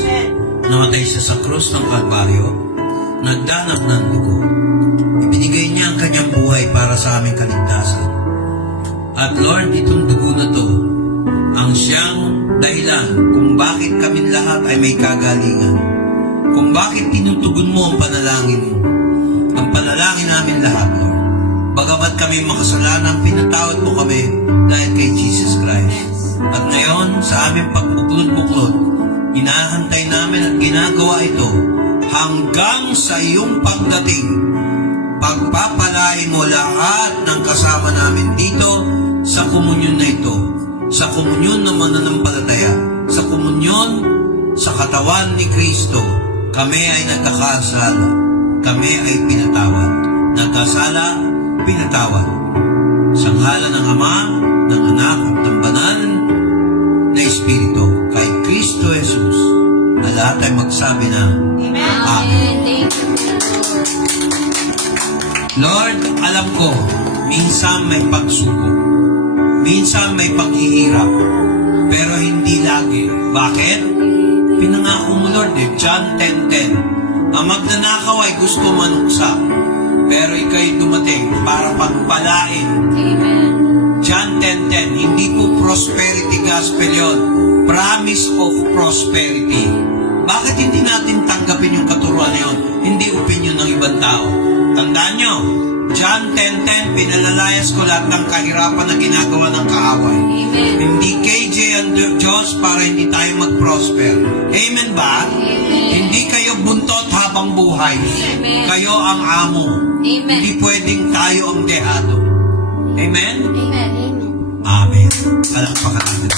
Namatay siya sa krus ng Kalbaryo, nagdanap ng dugo. Ibinigay niya ang kanyang buhay para sa aming kaligtasan. At Lord, itong dugo na to, ang siyang dahilan kung bakit kami lahat ay may kagalingan. Kung bakit tinutugon mo ang panalangin mo. Ang panalangin namin lahat, Lord. Bagamat kami makasalanan, pinatawad mo kami dahil kay Jesus Christ. At ngayon, sa aming pagbuklod-buklod, inahantay namin at ginagawa ito hanggang sa iyong pagdating. Pagpapalain mo lahat ng kasama namin dito sa komunyon na ito. Sa komunyon ng mananampalataya. Sa komunyon sa katawan ni Kristo. Kami ay nagkakasala. Kami ay pinatawad. Nagkasala, pinatawad. Sa ngalan ng Ama, ng Anak at ng Banal na Espiritu, kay Kristo Jesus, na lahat ay magsabi na, Amen. Lord, alam ko, minsan may pagsubok, minsan may paghihirap, pero hindi lagi. Bakit? Pinangako mo, Lord, John 10:10, ang magnanakaw ay gusto manuksa, pero ikaw'y dumating para pagpalain. Amen. John 10:10, hindi po prosperity gospel yon, promise of prosperity. Bakit hindi natin tanggapin yung katuruan na yun? Hindi opinion ng ibang tao. Tandaan nyo, John 10:10, pinalalayas ko lahat ng kahirapan na ginagawa ng kaaway. Amen. Hindi KJ ang Diyos para hindi tayo mag-prosper. Amen ba? Amen. Hindi kayo buntot habang buhay. Amen. Kayo ang amo. Amen. Hindi pwedeng tayo ang dehado. Amen? Amen. Amen. Palakpakan natin.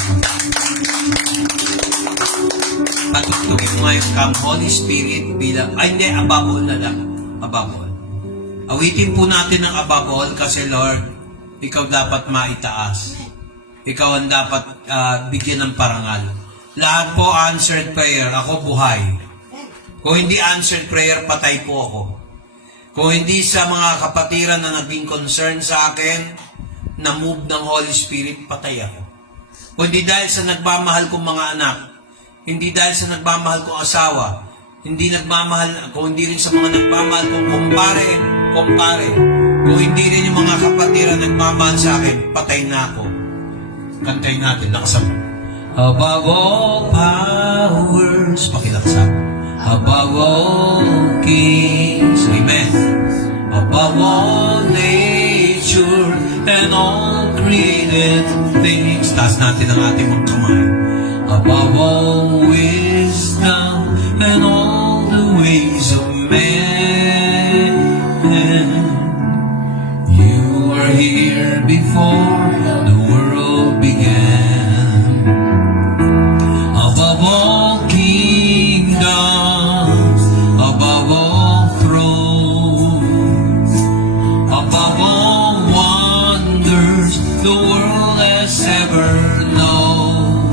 Patutugin mo ngayon come Holy Spirit bilang, hindi, above all na lang. Above all. Awitin po natin ang above all kasi Lord, ikaw dapat maitaas. Ikaw ang dapat bigyan ng parangal. Lahat po answered prayer, ako buhay. Kung hindi answered prayer, patay po ako. Kung hindi sa mga kapatiran na naging concern sa akin, na move ng Holy Spirit, patay ako. Kung hindi dahil sa nagmamahal kong mga anak, hindi dahil sa nagmamahal kong asawa, hindi nagmamahal, kung hindi rin sa mga nagmamahal kong kumpare, kung hindi rin yung mga kapatiran nagmamahal sa akin, patay na ako. Kantayin natin, laksan. Above all powers, pakilaksan. Above all kings, amen. Above all nature and all created things. Taas natin ang ating mga kamay. Above all wisdom and all the ways of man. You were here before the world began. Above all kingdoms, above all thrones, above all wonders the world has ever known,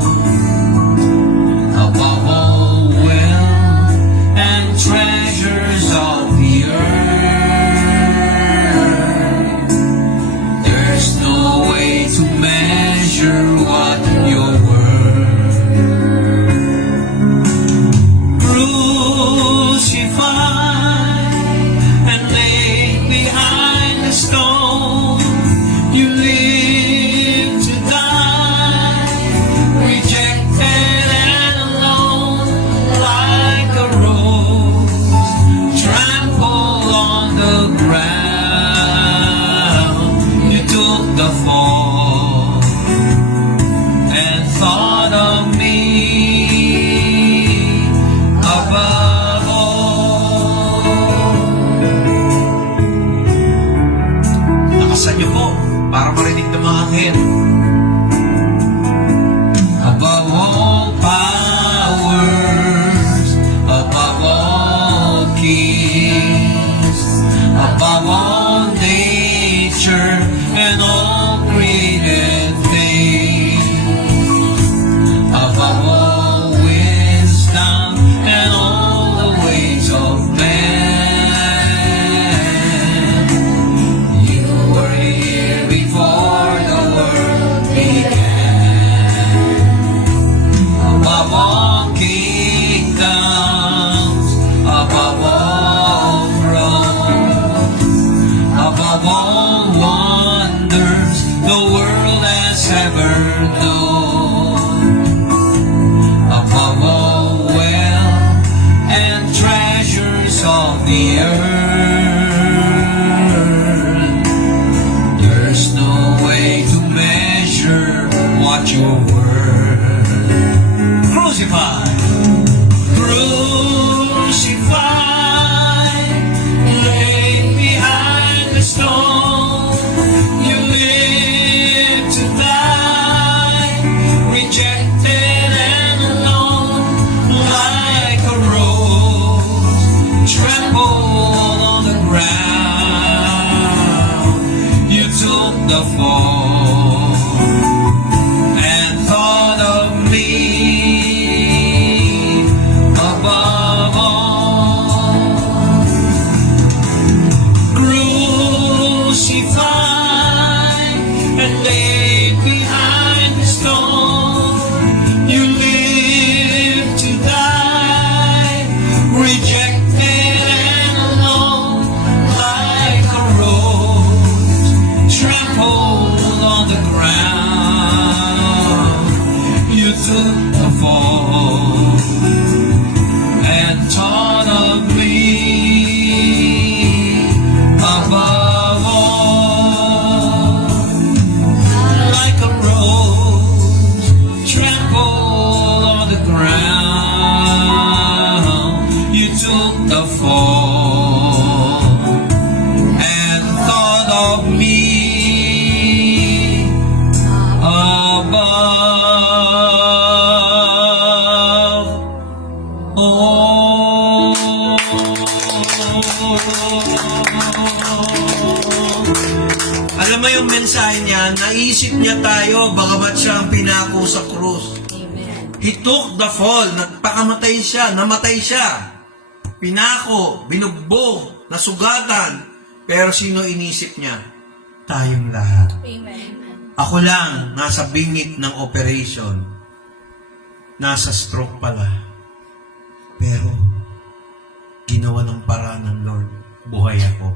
above all wealth and treasures of the earth, there's no way to measure what you're worth. Crucified and laid behind the stone, you live to die, rejected and alone, like a rose trampled on the ground. You took the fall and thought of me above all. Nakasan niyo po para marinig ng mga anghel. and all created things, above all wisdom and all the ways of man. You were here before the world began. Above all kingdoms, above all thrones, above all wonders the world has ever known, above all wealth and treasures of the earth. There's no way to measure what you're worth. Crucified, crucified, laid behind the stone. You lived to die, rejected and alone, like a rose trampled on the ground. You took the fall and thought of me above all. Crucified and laid behind the stone, you lived to die, rejected and alone, like a rose trampled on the ground. You took the fall and taught of me above all, like a rose trampled on the ground. You took the fall and thought of me above all. Alam mo yung mensahe niya, naisip niya tayo, bagamat siya ang pinako sa krus. He took the fall, nagpakamatay siya, namatay siya. Pinako, binugbog, nasugatan. Pero sino inisip niya? Tayong lahat. Ako lang, nasa bingit ng operation. Nasa stroke pala. Pero, ginawa ng paraan ng Lord. Buhay ako.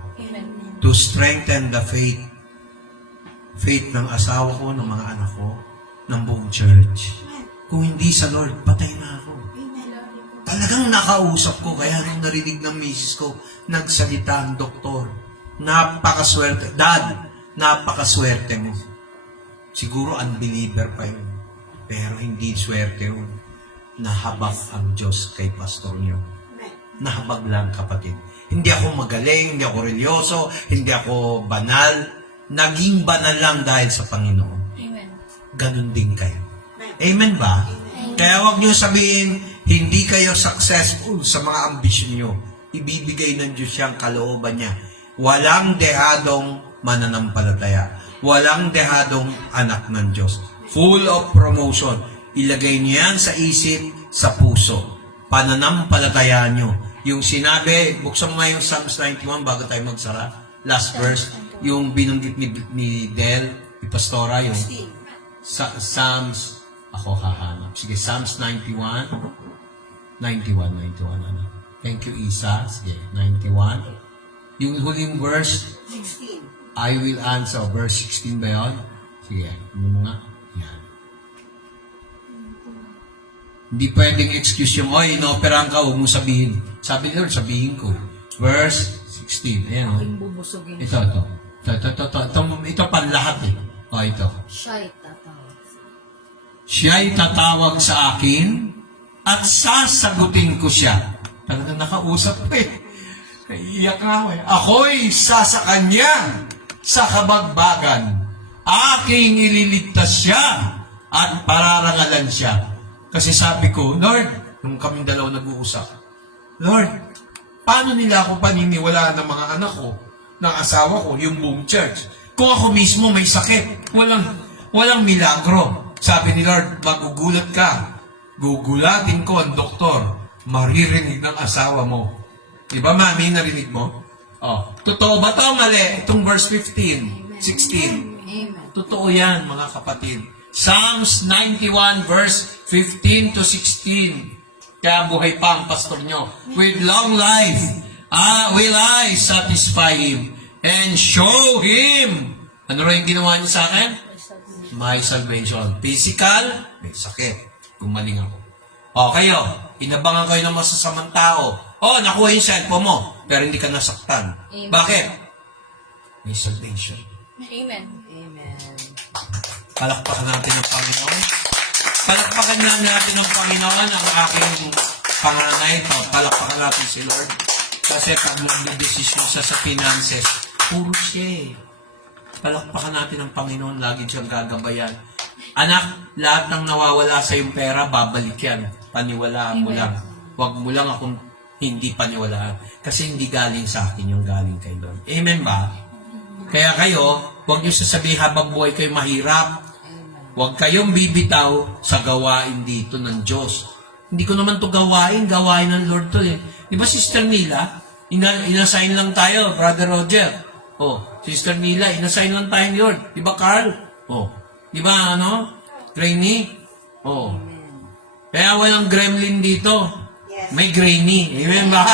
To strengthen the faith. Faith ng asawa ko, ng mga anak ko, ng buong church. Kung hindi sa Lord, patay na ako. Talagang nakausap ko, kaya nung narinig ng misis ko, nagsalita ang doktor. Napakaswerte. Dad, napakaswerte mo. Siguro unbeliever pa yun. Pero hindi swerte yun. Nahabag ang Diyos kay pastor niyo. Nahabag lang, kapatid. Hindi ako magaling, hindi ako religyoso, hindi ako banal. Naging banal lang dahil sa Panginoon. Ganun din kayo. Amen ba? Kaya huwag niyo sabihin, hindi kayo successful sa mga ambisyon niyo. Ibibigay ng Diyos siyang kalooban niya. Walang dehadong mananampalataya. Walang dehadong anak ng Diyos. Full of promotion. Ilagay niyo yan sa isip, sa puso. Pananampalataya niyo. Yung sinabi, buksan mo nga yung Psalms 91 bago tayo magsara. Last verse. Yung binanggit ni Del, ni Pastora, yung Psalms, ako hahanap. Sige, Psalms 91. 91, ano. Thank you, Isa. Sige, 91. Yung huling verse, 16. I will answer. Verse 16 ba yun? Sige, ano mo nga? Yan. Hindi pwedeng excuse yung, oy, inoperahan ka, huwag mo sabihin. Sabi ni Lord, sabihin ko. Verse 16. Ayan, o. Ito pa lahat eh. O, ito. Siya'y tatawag sa akin at sasagutin ko siya. Talagang nakausap ko eh. Iiyak nga ako eh. Ako'y sa kanya sa kabagbagan. Aking ililigtas siya at pararangalan siya. Kasi sabi ko, Lord, nung kaming dalaw nag-uusap, Lord, paano nila ako paniniwalaan ng mga anak ko, ng asawa ko, yung buong church? Kung ako mismo may sakit, walang milagro. Sabi ni Lord, magugulat ka. Gugulatin ko ang doktor. Maririnig ng asawa mo. Di ba, mami, narinig mo? Oh, totoo ba to? Mali. Itong verse 15, 16. Totoo yan, mga kapatid. Psalms 91, verse 15 to 16. Kaya buhay pa ang pastor nyo. With long life, will I satisfy him and show him. Ano rin yung ginawa niyo sa akin? My salvation. Physical, may sakit. Gumaling ako. O, kayo, inabangan kayo ng masasamang tao. O, nakuha yung cellphone mo, pero hindi ka nasaktan. Bakit? May salvation. Amen. Palakpakan natin ang Panginoon. Palakpakan na natin ang Panginoon ang aking panganay. Palakpakan natin si Lord. Kasi pag magdedesisyon siya sa finances, puro siya eh. Palakpakan natin ang Panginoon. Lagi siyang gagabayan. Anak, lahat ng nawawala sa iyong pera, babalik yan. Paniwalaan mo lang. Huwag mo lang akong hindi paniwalaan. Kasi hindi galing sa akin yung galing kay Lord. Amen ba? Kaya kayo, huwag niyo sasabihin habang buhay kayo mahirap. Huwag kayong bibitaw sa gawain dito ng Diyos. Hindi ko naman to gawain ng Lord to eh. Di ba, Sister Nila? Inassign lang tayo, Brother Roger. Oh, Sister Nila, inassign lang tayo ni Lord. Di ba, Carl? Oh, di ba, Grainy? Oh. Kaya walang gremlin dito. May grainy. Amen ba?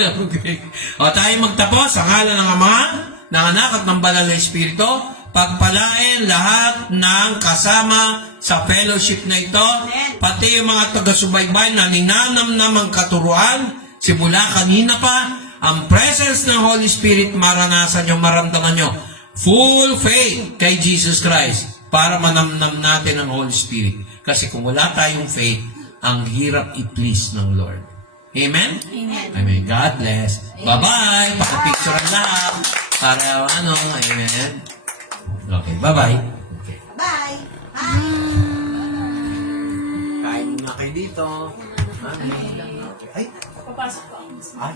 Okay. O, tayo magtapos sa ngalan ng Ama, ng Anak at ng Banal na Espiritu. Pagpalain lahat ng kasama sa fellowship na ito, pati yung mga taga-subaybay na ninanamnam ang katuruan, simula kanina pa, ang presence ng Holy Spirit maranasan nyo, maramdaman nyo. Full faith kay Jesus Christ para manamnam natin ang Holy Spirit. Kasi kung wala tayong faith, ang hirap i-please ng Lord. Amen? Amen. God bless. Bye-bye. Pakapicture ang lahat. Para amen. Okay, bye-bye. Okay. Bye! Kain muna kayo dito. Ay, Papasok ko. ay.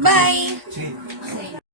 Bye! Sige.